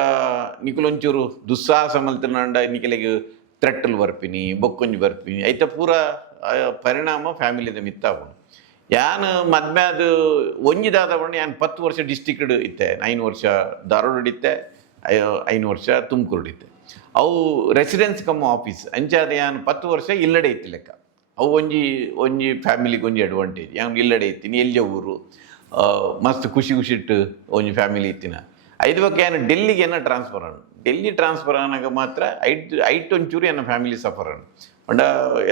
ನಿಕುಲೊಂಚೂರು ದುಸ್ಸಾಹಸ ಮಲ್ತನಾಂಡ ನಿಖಿಲೆಗೆ ಥ್ರೆಟ್ಟಲ್ ಬರ್ಪಿನಿ ಬೊಕ್ಕೊಂಜಿ ಬರ್ಪಿನಿ ಐತ ಪೂರ ಪರಿಣಾಮ ಫ್ಯಾಮಿಲಿದ ಮಿತ್ತಾವು ಯಾನು ಮದ್ಮೆ ಅದು ಒಂಜಿದಾದ ಬಣ್ಣ ಯಾನು 10 ವರ್ಷ ಡಿಸ್ಟಿಕ್ಡ್ ಇತ್ತೆ 9 ವರ್ಷ ಧಾರವಾಡ ಇತ್ತೆ 5 ವರ್ಷ ತುಮಕೂರು ಇತ್ತೆ ಅವು ರೆಸಿಡೆನ್ಸ್ ಕಮ್ ಆಫೀಸ್ ಅಂಚಾದ ಯಾನು 10 ವರ್ಷ ಇಲ್ಲಡೆ ಇತ್ತು ಲೆಕ್ಕ ಅವು ಒಂಜಿ ಫ್ಯಾಮಿಲಿಗೆ ಒಂಜಿ ಅಡ್ವಾಂಟೇಜ್ ಯಾನು ಇಲ್ಲಡೆ ಇತ್ತೀನಿ ಎಲ್ಜ ಊರು ಮಸ್ತ್ ಖುಷಿ ಇಟ್ಟು ಒಂಜಿ ಫ್ಯಾಮಿಲಿ ಇತ್ತಿನ ಐದು ಬಗ್ಗೆ ಏನು ಡೆಲ್ಲಿಗೆ ಏನೋ ಟ್ರಾನ್ಸ್ಫರ್ ಆನು ಡೆಲ್ಲಿ ಟ್ರಾನ್ಸ್ಫರ್ ಆನಾಗ ಮಾತ್ರ ಐಟ್ ಒಂಚೂರು ಎನ್ನ ಫ್ಯಾಮಿಲಿ ಸಫರ್ ಆನು ಅಂಡ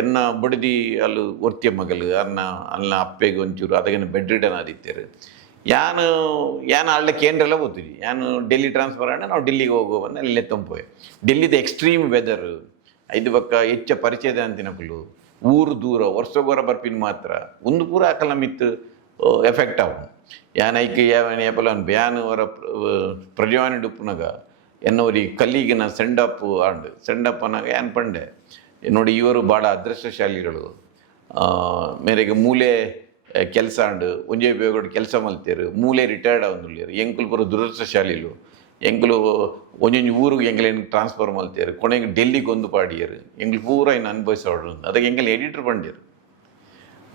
ಎನ್ನ ಬುಡದಿ ಅಲ್ಲಿ ಒರ್ತಿಯ ಮಗಲು ಅನ್ನ ಅಪ್ಪೆಗೆ ಒಂಚೂರು ಅದಕ್ಕೆ ಬೆಡ್ ರಿಡನ್ ಆದಿತ್ತೇರು ಯಾನು ಅಳ್ಳ ಕೇಂದ್ರೆಲ್ಲ ಓದ್ತೀವಿ ಯಾನು ಡೆಲ್ಲಿ ಟ್ರಾನ್ಸ್ಫರ್ ಆಣ ನಾವು ಡೆಲ್ಲಿಗೆ ಹೋಗುವ ಅಲ್ಲೇ ತಂಪೋಯ್ ಡೆಲ್ಲಿದ ಎಕ್ಸ್ಟ್ರೀಮ್ ವೆದರ್ ಐದು ಬಕ್ಕ ಹೆಚ್ಚ ಪರಿಚಯದ ಅಂತಿನಕಲು ಊರು ದೂರ ವರ್ಷಗೋರ ಬರ್ಪಿನ ಮಾತ್ರ ಒಂದು ಪೂರ ಹಾಕಲ್ಲ ಮಿತ್ತು ಎಫೆಕ್ಟ್ ಆವು ಯಾನ್ ಐಕೆ ಏಪಲ ಬ್ಯಾನ್ ಅವರ ಪ್ರಜಾವಾಣಿ ಡುಪ್ಪುನಾಗ ಎನ್ನೋರಿ ಕಲ್ಲಿಗಿನ ಸೆಂಡಪ್ ಅನ್ನಾಗ ಏನ್ ಪಂಡೆ ನೋಡಿ ಇವರು ಭಾಳ ಅದೃಷ್ಟಶಾಲಿಗಳು ಮೇರೆಗೆ ಮೂಲೆ ಕೆಲಸ ಅಂಡು ಒಂಜೇ ಬೇಗಡು ಕೆಲಸ ಮಲ್ತೇರು ಮೂಲೆ ರಿಟೈರ್ಡ್ ಆವೊಂದುಲ್ಲೇರು ಎಂಕುಲು ಪೂರ ದುರದೃಷ್ಟಶಾಲಿಲು ಎಂಕುಲು ಒಂಜೊಂಜಿ ಊರಿಗೆ ಎಂಕಲೇನು ಟ್ರಾನ್ಸ್ಫರ್ ಮಲ್ತೇರು ಕೊನೆಗೆ ಡೆಲ್ಲಿಗೆ ಒಂದು ಪಾಡಿಯರು ಎಂಕುಲು ಪೂರ ಇನ್ನು ಅನುಭವಿಸೋಡು ಅದಕ್ಕೆ ಎಂಕಲ್ ಎಡಿಟರ್ ಬಂದಿರು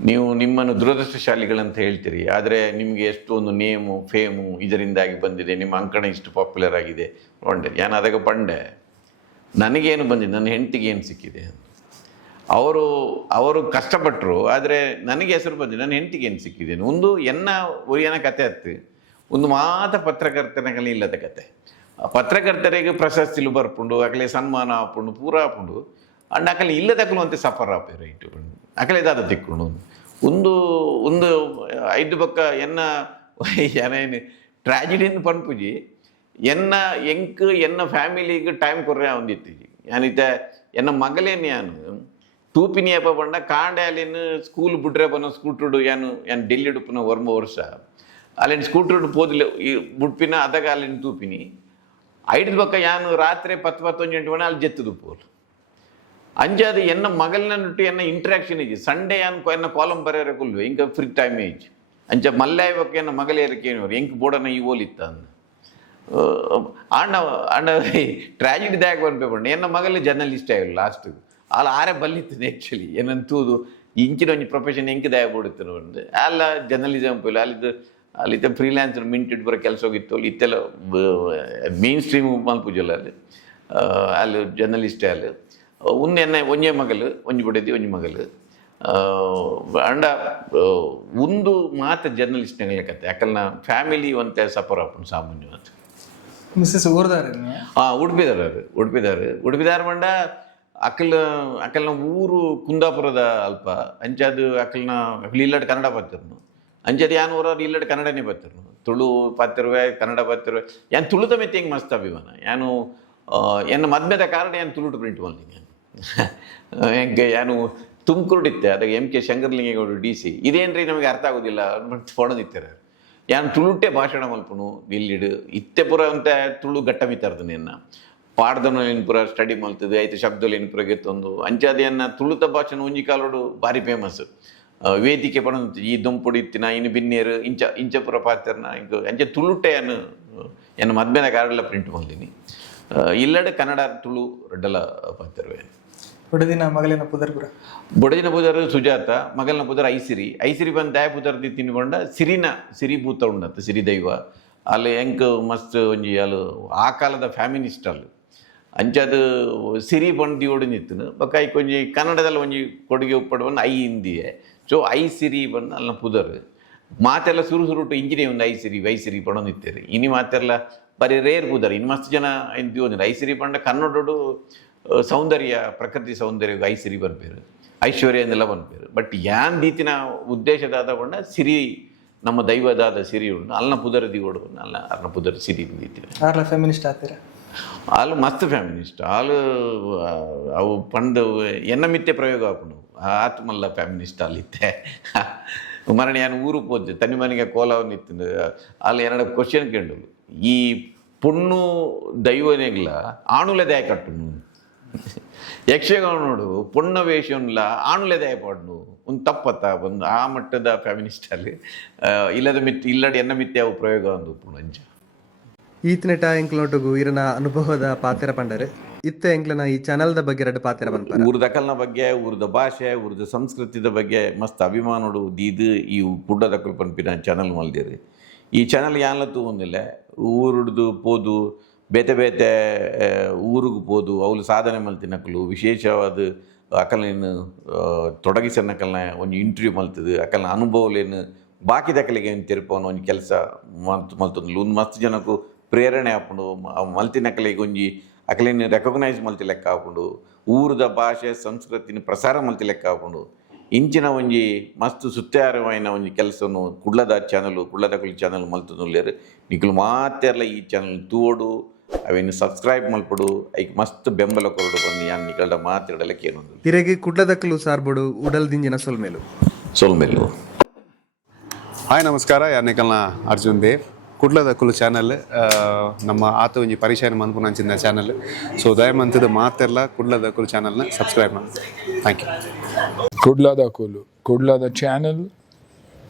ನೀವು ನಿಮ್ಮನ್ನು ದುರದೃಷ್ಟಶಾಲಿಗಳಂತ ಹೇಳ್ತೀರಿ, ಆದರೆ ನಿಮಗೆ ಎಷ್ಟು ಒಂದು ನೇಮು ಫೇಮು ಇದರಿಂದಾಗಿ ಬಂದಿದೆ, ನಿಮ್ಮ ಅಂಕಣ ಇಷ್ಟು ಪಾಪ್ಯುಲರ್ ಆಗಿದೆ ಬಂದಿರಿ. ನಾನು ಅದಕ್ಕೆ ಪಂಡೆ ನನಗೇನು ಬಂದಿದೆ, ನನ್ನ ಹೆಂಡತಿಗೆ ಏನು ಸಿಕ್ಕಿದೆ. ಅವರು ಕಷ್ಟಪಟ್ಟರು, ಆದರೆ ನನಗೆ ಹೆಸರು ಬಂದಿದೆ, ನನ್ನ ಹೆಂಡತಿಗೆ ಏನು ಸಿಕ್ಕಿದೆ. ಒಂದು ಎನ್ನ ಒಯ್ಯನ ಕತೆ ಹತ್ತು ಒಂದು ಮಾತ ಪತ್ರಕರ್ತನಗಲಿ ಇಲ್ಲದ ಕತೆ. ಪತ್ರಕರ್ತರಿಗೆ ಪ್ರಶಸ್ತಿಲು ಬರ್ಪುಂಡು ಅಕಲೆ ಸನ್ಮಾನ ಆಪುಂಡು ಪೂರ ಆಪುಂಡು ಅಂಡ್ ಅಕಲೆ ಇಲ್ಲದಕ್ಕಲು ಅಂತ ಸಫರ್ ಆಪೇರು ಇಟ್ಟು ಅಕಲೆ ದಾದ ತಿಕ್ಕೊಂಡು ಒಂದು ಒಂದು ಐದು ಪಕ್ಕ ಎನ್ನ ಏನೇನು ಟ್ರಾಜಿಡಿಯನ್ನು ಪನ್ಪುಜಿ ಎನ್ನ ಫ್ಯಾಮಿಲಿಗೆ ಟೈಮ್ ಕೊರ್ರೆ ಒಂದಿತ್ತಿಜಿ ಯಾನಿತ್ತೆ ಎನ್ನ ಮಗಳೇನು ಯಾನು ತೂಪಿನಿ ಅಪ್ಪ ಬಂಡ ಕಾಂಡೆ ಅಲ್ಲಿನ ಸ್ಕೂಲ್ ಬಿಟ್ರೆ ಬನ್ನೋ ಸ್ಕೂಟ್ರುಡು ಯಾನು ಡೆಲ್ಲಿ ಉಡುಪಿನ ವರ್ಮ ವರ್ಷ ಅಲ್ಲಿನ ಸ್ಕೂಟ್ರುಡು ಪೋದಿಲ್ಲ ಬುಡ್ಪಿನ ಅದಾಗ ಅಲ್ಲಿನ ತೂಪಿನಿ ಐದು ಪಕ್ಕ ಯಾನು ರಾತ್ರಿ 10-11 ಮನೆ ಅಲ್ಲಿ ಜೆತ್ತದು ಪೋಲ್ ಅಂಜಾದು ಎನ್ನ ಮಗಲ್ನ ನುಟ್ಟು ಎನ್ನ ಇಂಟ್ರಾಕ್ಷನ್ ಇಜ್ಜಿ ಸಂಡೇ ಎನ್ನ ಕಾಲಮ್ ಬರೆಯರೆ ಕುಲ್ಲು ಇಂಕ ಫ್ರೀ ಟೈಮ್ ಇಜ್ಜಿ ಅಂಚ ಮಲ್ಲಾಯ ಪಕ್ಕ ಎನ್ನ ಮಗಲೇರಕ್ಕೆ ಎಂಕ್ ಬೋಡನ ಈ ಓಲಿತ್ತ ಅಂದ ಆಂಡ ಟ್ರಾಜಿಡಿ ದಾಯಕ ಬಂದ್ಪೇಪಂಡು ಎನ್ನ ಮಗಲು ಜರ್ನಲಿಸ್ಟ್ ಆಗಿಲ್ಲ ಲಾಸ್ಟ್ ಅಲ್ಲ ಆರೆ ಬಲ್ಲಿತ್ತು ಆ್ಯಕ್ಚುಲಿ ಏನಂತೂದು ಇಂಚಿನ ಒಂಜಿ ಪ್ರೊಫೆಷನ್ ಎಂಕ್ ದಾಯ ಬೋಡುತ್ತನು ಒಂದು ಅಲ್ಲ ಜರ್ನಲಿಸಮ್ ಪೋಯ್ಲು ಅಲ್ಲಿದ್ದ ಫ್ರೀಲ್ಯಾನ್ಸರ್ ಮಿಂಟಿಡ್ ಬರೋ ಕೆಲಸ ಹೋಗಿತ್ತು ಅಲ್ಲಿ ಇತ್ತೆಲ್ಲ ಮೇನ್ ಸ್ಟ್ರೀಮ್ ಮಲ್ಪುಜಲ್ಲ ಅಲ್ಲಿ ಜರ್ನಲಿಸ್ಟೇ ಅಲ್ಲಿ ಒಂಜೇ ಮಗಲು ಒಂಜಿ ಬುಡದಿ ಒಂಜಿ ಮಗಲು ಅಂಡ ಒಂದು ಮಾತ ಜರ್ನಲಿಸ್ಟ್ಗಳ ಕತೆ ಯಾಕಲ್ನ ಫ್ಯಾಮಿಲಿ ಒಂತೆ ಸಫರ್ ಆಪುಂಡು ಸಾಮಾನ್ಯ ಅಂತ ಮಿಸ್ಸಸ್ ಊರ್ದಾರ ಉಡುಪಿದಾರ ಮಂಡ ಅಕಲ್ನ ಊರು ಕುಂದಾಪುರದ ಅಲ್ಪ ಅಂಚಾದು ಅಕಲ್ನ ಇಲ್ಲಡ್ ಕನ್ನಡ ಬರ್ತಿರ್ನು ಅಂಚದು ಯಾನು ಊರವ್ರು ಇಲ್ಲಡ್ ಕನ್ನಡನೇ ಬರ್ತಿರ್ನು ತುಳು ಪಾತಿರುವೆ ಕನ್ನಡ ಬರ್ತಿರುವೆ ಯಾನು ತುಳುದ ಮೆತ್ತಿ ಹೆಂಗೆ ಮಸ್ತ್ ಅಭಿಮಾನ ಯಾನು ಎನ್ನ ಮದ್ಮೆದ ಕಾರಣ ಯಾನು ತುಳುಟು ಪ್ರಿಂಟ್ ಮಾಡ್ತೀನಿ ಹೆಂಗೆ ಯಾನು ತುಮಕೂರುಡಿತ್ತೆ ಅದಕ್ಕೆ MK ಶಂಕರಲಿಂಗೇಗೌಡ DC ಇದೇನ್ರಿ ನಮಗೆ ಅರ್ಥ ಆಗೋದಿಲ್ಲ ಫೋಣದಿತ್ತಾರೆ ಯಾನು ತುಳುಟ್ಟೆ ಭಾಷಣ ಮಲ್ಪನು ಇಲ್ಲಿಡು ಇತ್ತೆ ಪುರ ಅಂತ ತುಳು ಗಟ್ಟ ಮಿತ್ತಾರ್ದನೆ ಎನ್ನ ಪಾಡ್ದನು ಪುರ ಸ್ಟಡಿ ಮಲ್ತದೆ ಐತೆ ಶಬ್ದದಲ್ಲಿ ಪುರ ಗೆತ್ತೊಂದು ಅಂಚಾದೆಯನ್ನ ತುಳುತ ಭಾಷಣ ಒಂಜಿ ಕಾಲೋಡು ಭಾರಿ ಫೇಮಸ್ ವೇದಿಕೆ ಪಡ ಈ ದುಂಪುಡು ಇತ್ತಿನ ಇನ್ನು ಬಿನ್ನೇರು ಇಂಚ ಪುರ ಪಾತ್ರನ ಇಂಕ ಅಂಚೆ ತುಳುಟ್ಟೆ ಎನ್ನ ಮದ್ಮೆದ ಕಾರಡೆಲ್ಲ ಪ್ರಿಂಟ್ ಮಾಡ್ತೀನಿ ಇಲ್ಲಡೆ ಕನ್ನಡ ತುಳು ರೆಡ್ಡಲ ಪಾತ್ರವೇ ಬುಡದಿನ ಮಗಲಿನ ಪುದರ್ಪುರ ಬುಡದಿನ ಪುದರ್ ಸುಜಾತ ಮಗಲಿನ ಪುದರ್ ಐಸಿರಿ ಬಂದು ದಾಯ ಪುದರ್ದಿ ತಿನ್ಕೊಂಡ ಸಿರಿ ಭೂತ ಉಂಡತ್ತು ಸಿರಿ ದೈವ ಅಲ್ಲಿ ಎಂಕ್ ಮಸ್ತ್ ಒಂಜಿ ಅಲ್ಲಿ ಆ ಕಾಲದ ಫ್ಯಾಮಿನಿಸ್ಟ್ ಅಲ್ಲಿ ಅಂಚದು ಸಿರಿ ಬಂದು ಓಡಿನಿತ್ತನು ಬಕ್ಕ ಐ ಕೊಂಜಿ ಕನ್ನಡದಲ್ಲಿ ಒಂಜಿ ಕೊಡುಗೆ ಉಪ್ಪಡುವನ್ನು ಐ ಹಿಂದಿಯೇ ಸೊ ಐ ಸಿರಿ ಬಂದು ಅಲ್ಲಿನ ಪುದರ್ ಮಾತೆಲ್ಲ ಸುರುಟು ಇಂಜಿನೇ ಒಂದು ವೈಸಿರಿ ಪಡೋನಿತ್ತೇರಿ ಇನಿ ಮಾತೆಲ್ಲ ಬರೀ ರೇರ್ ಪುದರ್ ಇನ್ನು ಮಸ್ತ್ ಜನ ಇಂದು ಐಸಿರಿ ಪಂಡ ಕನ್ನಡೋಡು ಸೌಂದರ್ಯ ಪ್ರಕೃತಿ ಸೌಂದರ್ಯ ಐಸಿರಿ ಬರ್ಪೇರು ಐಶ್ವರ್ಯ ಅಂದೆಲ್ಲ ಬಂದ್ಪೇರು ಬಟ್ ಯಾನ್ ದೀತಿನ ಉದ್ದೇಶದಾದ ಬಂಡ ಸಿರಿ ನಮ್ಮ ದೈವದಾದ ಸಿರಿ ಉಂಡು ಅಲ್ನ ಪುದರದಿ ಓಡು ಅಲ್ನ ಪುದರ್ ಸಿರಿ ದೀತಿನ ಆರ್ಲ ಫೆಮಿನಿಸ್ಟ್ ಆಗ್ತೀರಾ ಆಲು ಮಸ್ತ್ ಫ್ಯಾಮಿನಿಸ್ಟ್ ಆಲು ಅವು ಪಂಡು ಎನ್ನ ಮಿತ್ತೆ ಪ್ರಯೋಗ ಹಾಕೊಂಡು ಆತ್ಮಲ್ಲ ಫ್ಯಾಮಿನಿಸ್ಟ್ ಅಲ್ಲಿತ್ತೆ ಮರಣ ಯಾನು ಊರು ಪೋದೆ ತನಿ ಮನೆಗೆ ಕೋಲವನ್ನು ಇತ್ತು ಅಲ್ಲಿ ಎರಡು ಕ್ವಶನ್ ಕೇಳು ಈ ಪುಣ್ಣು ದೈವನೆಗ್ಲ ಆಣುಲೆ ದಯ ಕಟ್ಟುನು ಯಕ್ಷಗಾನೋಡು ಪುಣ್ಣ ವೇಷನ್ಲ ಆಣುಲೆ ದಯ ಪಾಡ್ನು ಒಂದು ತಪ್ಪತ್ತ ಬಂದು ಆ ಮಟ್ಟದ ಫ್ಯಾಮಿನಿಸ್ಟ್ ಅಲ್ಲಿ ಇಲ್ಲದ ಎನ್ನ ಮಿತ್ತೆ ಅವು ಪ್ರಯೋಗ ಒಂದು ಉಪ್ಪುಣು ಅಂಚ ಈತ್ನೆಟ ಎಂಕ್ಲೊಟ್ಟುಗು ಇರನ ಅನುಭವದ ಪಾತ್ರ ಪಂಡರೆ ಇತ್ತೆ ಎಂಕ್ಲನ ಈ ಚಾನಲ್ದ ಬಗ್ಗೆ ಎರಡು ಪಾತ್ರ ಬಂದ್ಪಾರ ಊರದ ಕಲ್ನ ಬಗ್ಗೆ ಊರದ ಭಾಷೆ ಊರದ ಸಂಸ್ಕೃತಿದ ಬಗ್ಗೆ ಮಸ್ತ್ ಅಭಿಮಾನೋಡು ದೀದು ಈ ಕುಡ್ಡದಕ್ಕಲು ಪನ್ಪಿನ ಚಾನಲ್ ಮಲ್ದಿರಿ ಈ ಚಾನಲ್ ಯಾನ್ಲತ್ತೂ ಒಂದಿಲ್ಲ ಊರುಡ್ದು ಪೋದು ಬೇತೆ ಊರಿಗೆ ಪೋದು ಅವಳು ಸಾಧನೆ ಮಲ್ತಿನಕ್ಕಲು ವಿಶೇಷವಾದ ಅಕಲ್ನೇನು ತೊಡಗಿಸನ್ನಕಲ್ನ ಒಂದು ಇಂಟರ್ವ್ಯೂ ಮಲ್ತದು ಅಕಲ್ನ ಅನುಭವಲೇನು ಬಾಕಿ ದಕ್ಕಲಿಗೆ ಏನು ತಿರುಪವನು ಒಂದು ಕೆಲಸ ಮಲ್ತೊಂದು ಒಂದು ಮಸ್ತ್ ಜನಕ್ಕೂ ಪ್ರೇರಣೆ ಹಾಕೊಂಡು ಮಲ್ತಿನಕಲಿಗೆ ಒಂಜಿ ಅಕಲೇನು ರೆಕಗ್ನೈಸ್ ಮಲ್ತಿ ಲೆಕ್ಕ ಹಾಕೊಂಡು ಊರದ ಭಾಷೆ ಸಂಸ್ಕೃತಿನ ಪ್ರಸಾರ ಮಲ್ತಿ ಲೆಕ್ಕ ಹಾಕೊಂಡು ಇಂಚಿನ ಒಂಜಿ ಮಸ್ತ್ ಸುತ್ತಾರವಾಯಿನ ಒಂಜಿ ಕೆಲಸವನ್ನು ಕುಡ್ಲದ ಚಾನಲ್ ಮಲ್ತೊಂದುಲ್ಲೇರು ನಿಖಲು ಮಾತೆರ್ಲ ಈ ಚಾನಲ್ ತೂಡು ಅವೇನು ಸಬ್ಸ್ಕ್ರೈಬ್ ಮಲ್ಪಡು ಐಕ್ ಮಸ್ತ್ ಬೆಂಬಲ ಕೊರಡು ಬಂದು ಯಾನ್ ನಿಕಲ್ಡ ಮಾತಾಡಲಿಕ್ಕೆ ಏನೊಂದು ಇರೆಗೆ ಕುಡ್ಲದಕ್ಕಲು ಸಾರ್ಬೋಡು ಉಡಲ್ ದಿಂಜಿನ ಸೊಲ್ಮೇಲು ಹಾಯ್ ನಮಸ್ಕಾರ ಯಾರ್ನಿಕಲ್ನ ಅರ್ಜುನ್ ದೇವ್ ಕುಡ್ಲದಕ್ಕಲು ಚಾನಲ್ ನಮ್ಮ ಆತ ಒಂಜಿ ಪರಿಚಯ ಮನ್ಪುನಂಚಿನ ಚಾನಲ್ ಸೊ ದಯಮಂತದ ಮಾತೆರ್ಲ ಕುಡ್ಲದಕ್ಕಲು ಚಾನಲ್ನ ಸಬ್ಸ್ಕ್ರೈಬ್ ಮಾಡಿ ಥ್ಯಾಂಕ್ ಯು ಕುಡ್ಲದ channel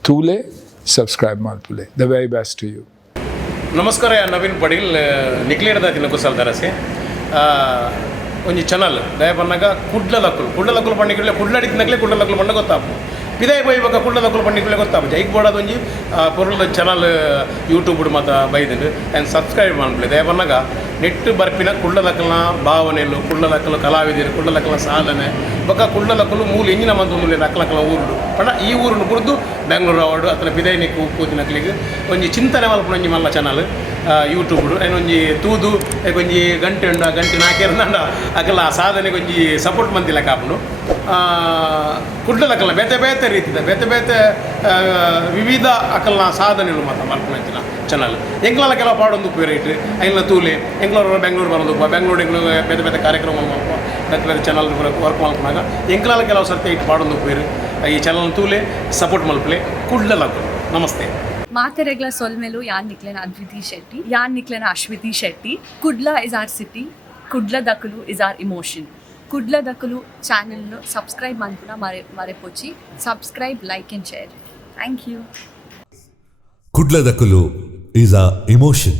Thule, subscribe Malpule. The very best to you. ನಮಸ್ಕಾರ ನವೀನ್ ಪಡೀಲ್ ನಿಕ್ಲೇಡ್ದ ತಿನ್ನಕು ದರಸೆ ಒಂಜಿ ಚಾನಲ್ ದಯ ಬಂದಾಗ ಕುಡ್ಲಲಕ್ಕಲು ಪಂಡಿಗೆ ಕುಡ್ಲಡಿತಿನಕ್ಲೆ ಕುಡ್ಲಲಕ್ಕಲು ಪಂಡ ಗೊತ್ತಾಪು ಪಿದಾಯ ಬೈ ಬೊಕ ಕುಡ್ಲಲಕ್ಕಲು ಪಂಡಿಗೆ ಗೊತ್ತಾಪು ಜೈಕ್ ಬೋಡದ ಒಂಜಿ ಪೊರುಳ ಚಾನಲ್ ಯೂಟ್ಯೂಬ್ ಮಾತ ಬೈದಂಡು ಆ್ಯಂಡ್ ಸಬ್ಸ್ಕ್ರೈಬ್ ಮಾಡ್ಬಿಡಿ ದಯ ಬಂದಾಗ ನೆಟ್ಟು ಬರ್ಪಿನ ಕುಡ್ಲಲಕ್ಕಲ್ನ ಭಾವನೆಲು ಕುಡ್ಲಲಕ್ಕಲು ಕಲಾವಿದರು ಕುಡ್ಲಲಕ್ಕಲ ಸಾಧನೆ ಬೊಕ ಕುಡ್ಲಲಕ್ಕಲು ಮೂಲ ಎಂಜಿನ ಮಂದು ಮೂಲೆ ಅಕ್ಕಲಕ್ಕಲ ಊರುಡು ಪಂಡ ಈ ಊರುನು ಕುಡ್ದು ಬೆಂಗಳೂರು ಅವಾರ್ಡು ಅತನ ಪಿದಾಯ ನಿಕ್ಕು ಕೂತಿನಕ್ಲಿಗೆ ಒಂಜಿ ಚಿಂತನೆ ಮಲ್ಪನ ಒಂಜಿ ಮಲ್ಲ ಚಾನಲ್ ಯೂಟ್ಯೂಬ್ ಒಂಜಿ ತೂದು ಒಂಜಿ ಗಂಟೆ ಉಂಡ ಗಂಟೆ ನಾಲ್ಕೇರಂದ ಅಕಲ ಸಾಧನೆಗೆ ಒಂಜಿ ಸಪೋರ್ಟ್ ಮಂತಿಲ್ಲ ಕಾಪುಂಡು ಕುಡ್ಲಲಕ್ಕಲ್ಲ ಬೇತೆ ಬೇತೆ ರೀತಿದ ಬೇತೆ ಬೇತೆ ವಿವಿಧ ಅಕಲ್ನ ಸಾಧನೆಗಳು ಮಾತ್ರ ಮಲ್ಪನಂಚಿನ ಚಾನಲ್ ಎಂಗ್ಲಾಲ ಕೆಲವು ಪಾಡೊಂದು ರೇಟ್ ಐನ ತೂಲೆ ಎಂಗ್ಳೂರು ಬೆಂಗಳೂರು ಬರೋದು ಬೆಂಗಳೂರು ಬೇತೆ ಬೇತೆ ಕಾರ್ಯಕ್ರಮ ಮಲ್ಪ ಬೇತೆ ಬೇತೆ ಚಾನಲ್ ವರ್ಕ್ ಮಲ್ಪನಾಗ ಎಂಗ್ಲಾಲ ಕೆಲವು ಸರ್ತಿ ಇಟ್ಟು ಪಾಡೊಂದು ಬೇರೆ ಈ ಚಾನಲ್ ತೂಲೆ ಸಪೋರ್ಟ್ ಮಲ್ಪಲೆ ಕುಡ್ಲಲಕ್ಕಲು ನಮಸ್ತೆ ಮಾತೆರೆಗ್ಲ ಸೊಲ್ಮೆಲು ಯಾನ್ ನಿಕ್ಲೆನ ಅದ್ವಿತಿ ಶೆಟ್ಟಿ ಯಾನ್ ನಿಕ್ಲೆನ Ashwiti Shetty Kudla is our city Kudla ದಕಲು ಇಸ್ ಆರ್ ಇಮೋಷನ್ ಕುಡ್ಲ ದಕಲು ಚಾನೆಲ್ ಸಬ್ಸ್ಕ್ರೈಬ್ ಮನ್ಪುನ ಮರೆಪೋಚಿ subscribe like and share thank you ಕುಡ್ಲದಕಲು ಈಸ್ ಅ ಇಮೋಷನ್.